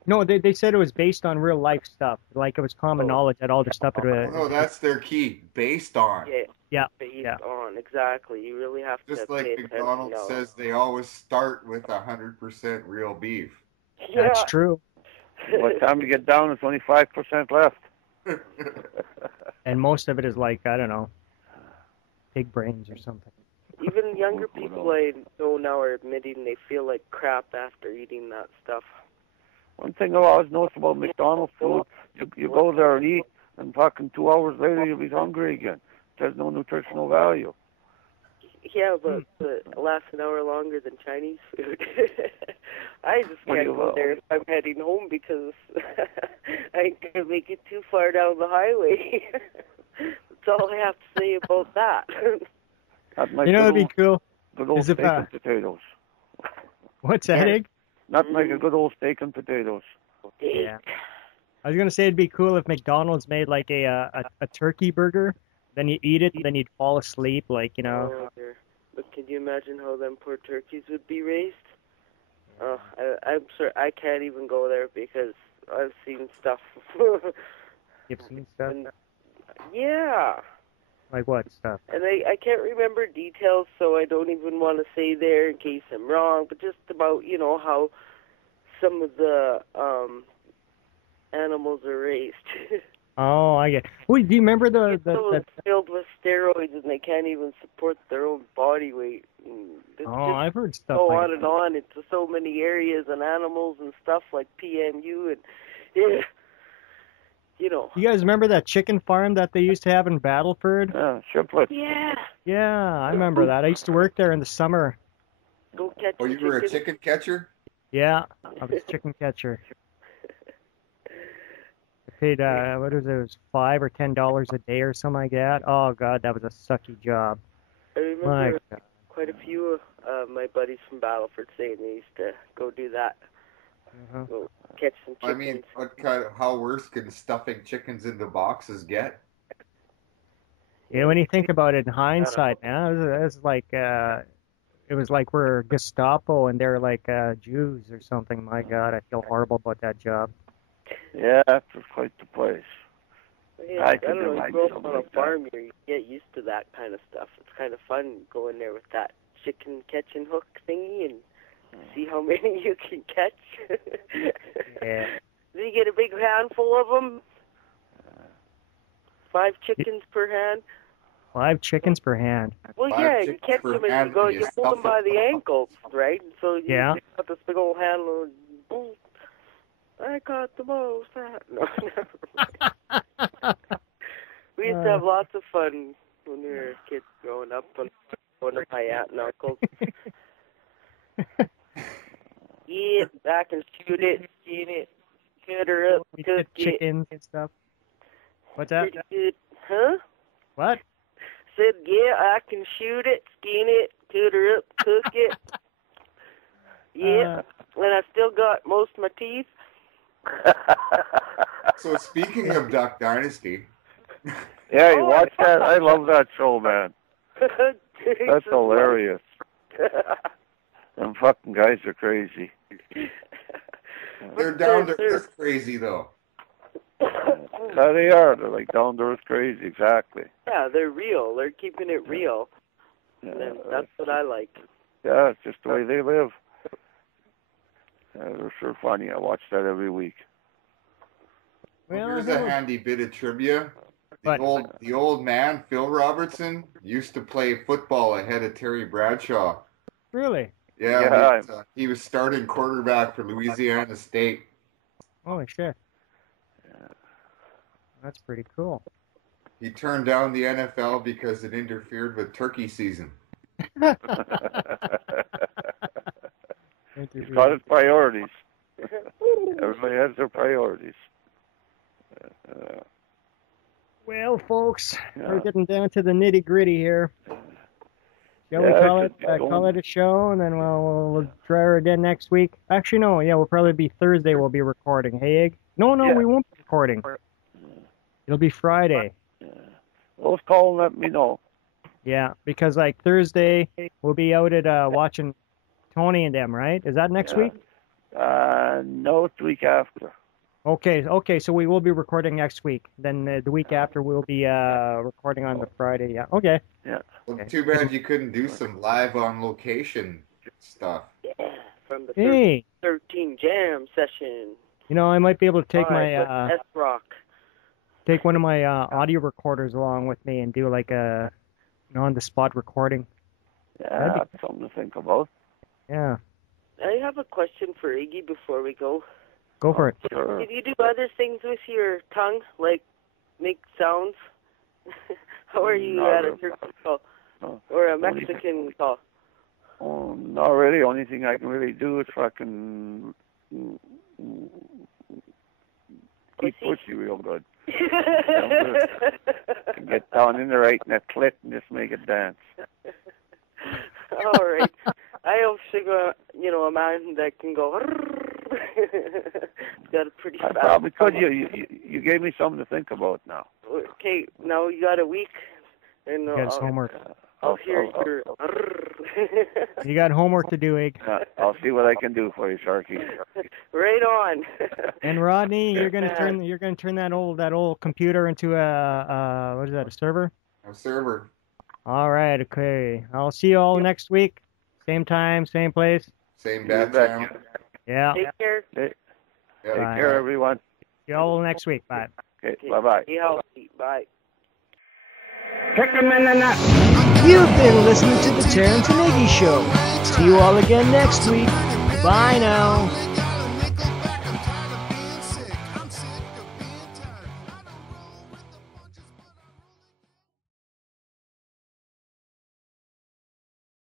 No, they said it was based on real life stuff. Like it was common knowledge that all the stuff. No, that's their key. Based on. Yeah. Based on, exactly. You really have Just to like pay McDonald's attention. says, they always start with 100% real beef. Yeah. That's true. By the time you get down, it's only 5% left. And most of it is like, I don't know, pig brains or something. Even younger people I know now are admitting they feel like crap after eating that stuff. One thing I've always noticed about McDonald's food, you go there and eat, and fucking 2 hours later you'll be hungry again. There's no nutritional value. Yeah, but it lasts an hour longer than Chinese food. I just can't go there if I'm heading home because I ain't going to make it too far down the highway. That's all I have to say about that. You know, it'd be cool. Good old steak and potatoes. What's that, Egg? Nothing like a good old steak and potatoes. Yeah. I was gonna say it'd be cool if McDonald's made like a turkey burger. Then you eat it, then you'd fall asleep, like, you know. Oh, dear. But can you imagine how them poor turkeys would be raised? Oh, I'm sorry, I can't even go there because I've seen stuff. You've seen stuff? Yeah. Like what stuff? And I can't remember details, so I don't even want to say there in case I'm wrong, but just about, you know, how some of the animals are raised. Oh, I get. Wait, do you remember the It's filled with steroids and they can't even support their own body weight. I've heard stuff go like on and on into so many areas and animals and stuff like PMU and yeah, you know. You guys remember that chicken farm that they used to have in Battleford? Shiplet. Yeah. Yeah, I remember that. I used to work there in the summer. Go catch you were a chicken catcher? Yeah, I was a chicken catcher. I paid, what was it, was $5 or $10 a day or something like that. Oh, God, that was a sucky job. I remember quite a few of my buddies from Battleford saying they used to go do that. Go catch some chickens. I mean, how worse can stuffing chickens into boxes get? Yeah, when you think about it in hindsight now, it was like, it was like we're Gestapo and they're like Jews or something. My God, I feel horrible about that job. Yeah, that was quite the place. Yeah, I don't know, you grow up on a farm, you get used to that kind of stuff. It's kind of fun going there with that chicken catching hook thingy and see how many you can catch. Yeah. Then you get a big handful of them. 5 chickens per hand. 5 chickens per hand. Well, yeah, you catch them and you hold them by the ankles, right? So you got this big old handle and boom. I caught the most. No, never mind. We used to have lots of fun when we were kids growing up and going to my aunt and uncles. Yeah, I can shoot it, skin it, cut her up, cook it. Chickens and stuff. What's that? Pretty good. Huh? What? Said, yeah, I can shoot it, skin it, cut her up, cook it. Yeah, and I still got most of my teeth. So speaking of Duck Dynasty. Yeah, you watch that? I love that show, man. That's hilarious. Them fucking guys are crazy. They're down to earth crazy, though. Yeah, they are. They're like down to earth crazy, exactly. Yeah, they're real. They're keeping it real. Yeah, and that's what I like. Yeah, it's just the way they live. They're sure funny. I watch that every week. Well, here's a handy bit of trivia. The old man, Phil Robertson, used to play football ahead of Terry Bradshaw. Really? Yeah. He was starting quarterback for Louisiana State. Holy shit. That's pretty cool. He turned down the NFL because it interfered with turkey season. He's got his priorities. Everybody has their priorities. Well, folks, we're getting down to the nitty-gritty here. Shall we call it a show, and then we'll try her again next week? Actually, no. Yeah, we'll probably be Thursday we'll be recording. Hey, Egg? No, we won't be recording. It'll be Friday. Well, call and let me know. Yeah, because like Thursday we'll be out at watching Tony and them, right? Is that next week? No, it's the week after. Okay, so we will be recording next week. Then the week after we'll be recording on the Friday. Yeah. Okay. Yeah. Well, too bad you couldn't do some live on location stuff. Yeah, from the 13 jam session. You know, I might be able to take my S-Rock. Take one of my audio recorders along with me and do like a on-the-spot recording. Yeah, that's something to think about. Yeah. I have a question for Iggy before we go. Go for it. Sure. Did you do other things with your tongue, like make sounds? How are you at a Turkish call or a Mexican call? Oh, not really. Only thing I can really do is fucking eat pussy real good. Get down in the right in that clit and just make it dance. All right. I also got, a man that can go. Got a pretty fast. Probably because you gave me something to think about now. Okay, now you got a week, and you got homework. I'll hear your. You got homework to do, Egg. I'll see what I can do for you, Sharky. Right on. And Rodney, you're gonna turn that old computer into a what is that? A server? A server. All right. Okay. I'll see you all next week. Same time, same place. Same bad time. Yeah. Take care. Take care, everyone. See you all next week. Bye. Okay. Bye-bye. Be healthy. Bye. Kick him in the nuts. You've been listening to the Terrance and Iggy Show. See you all again next week. Bye now.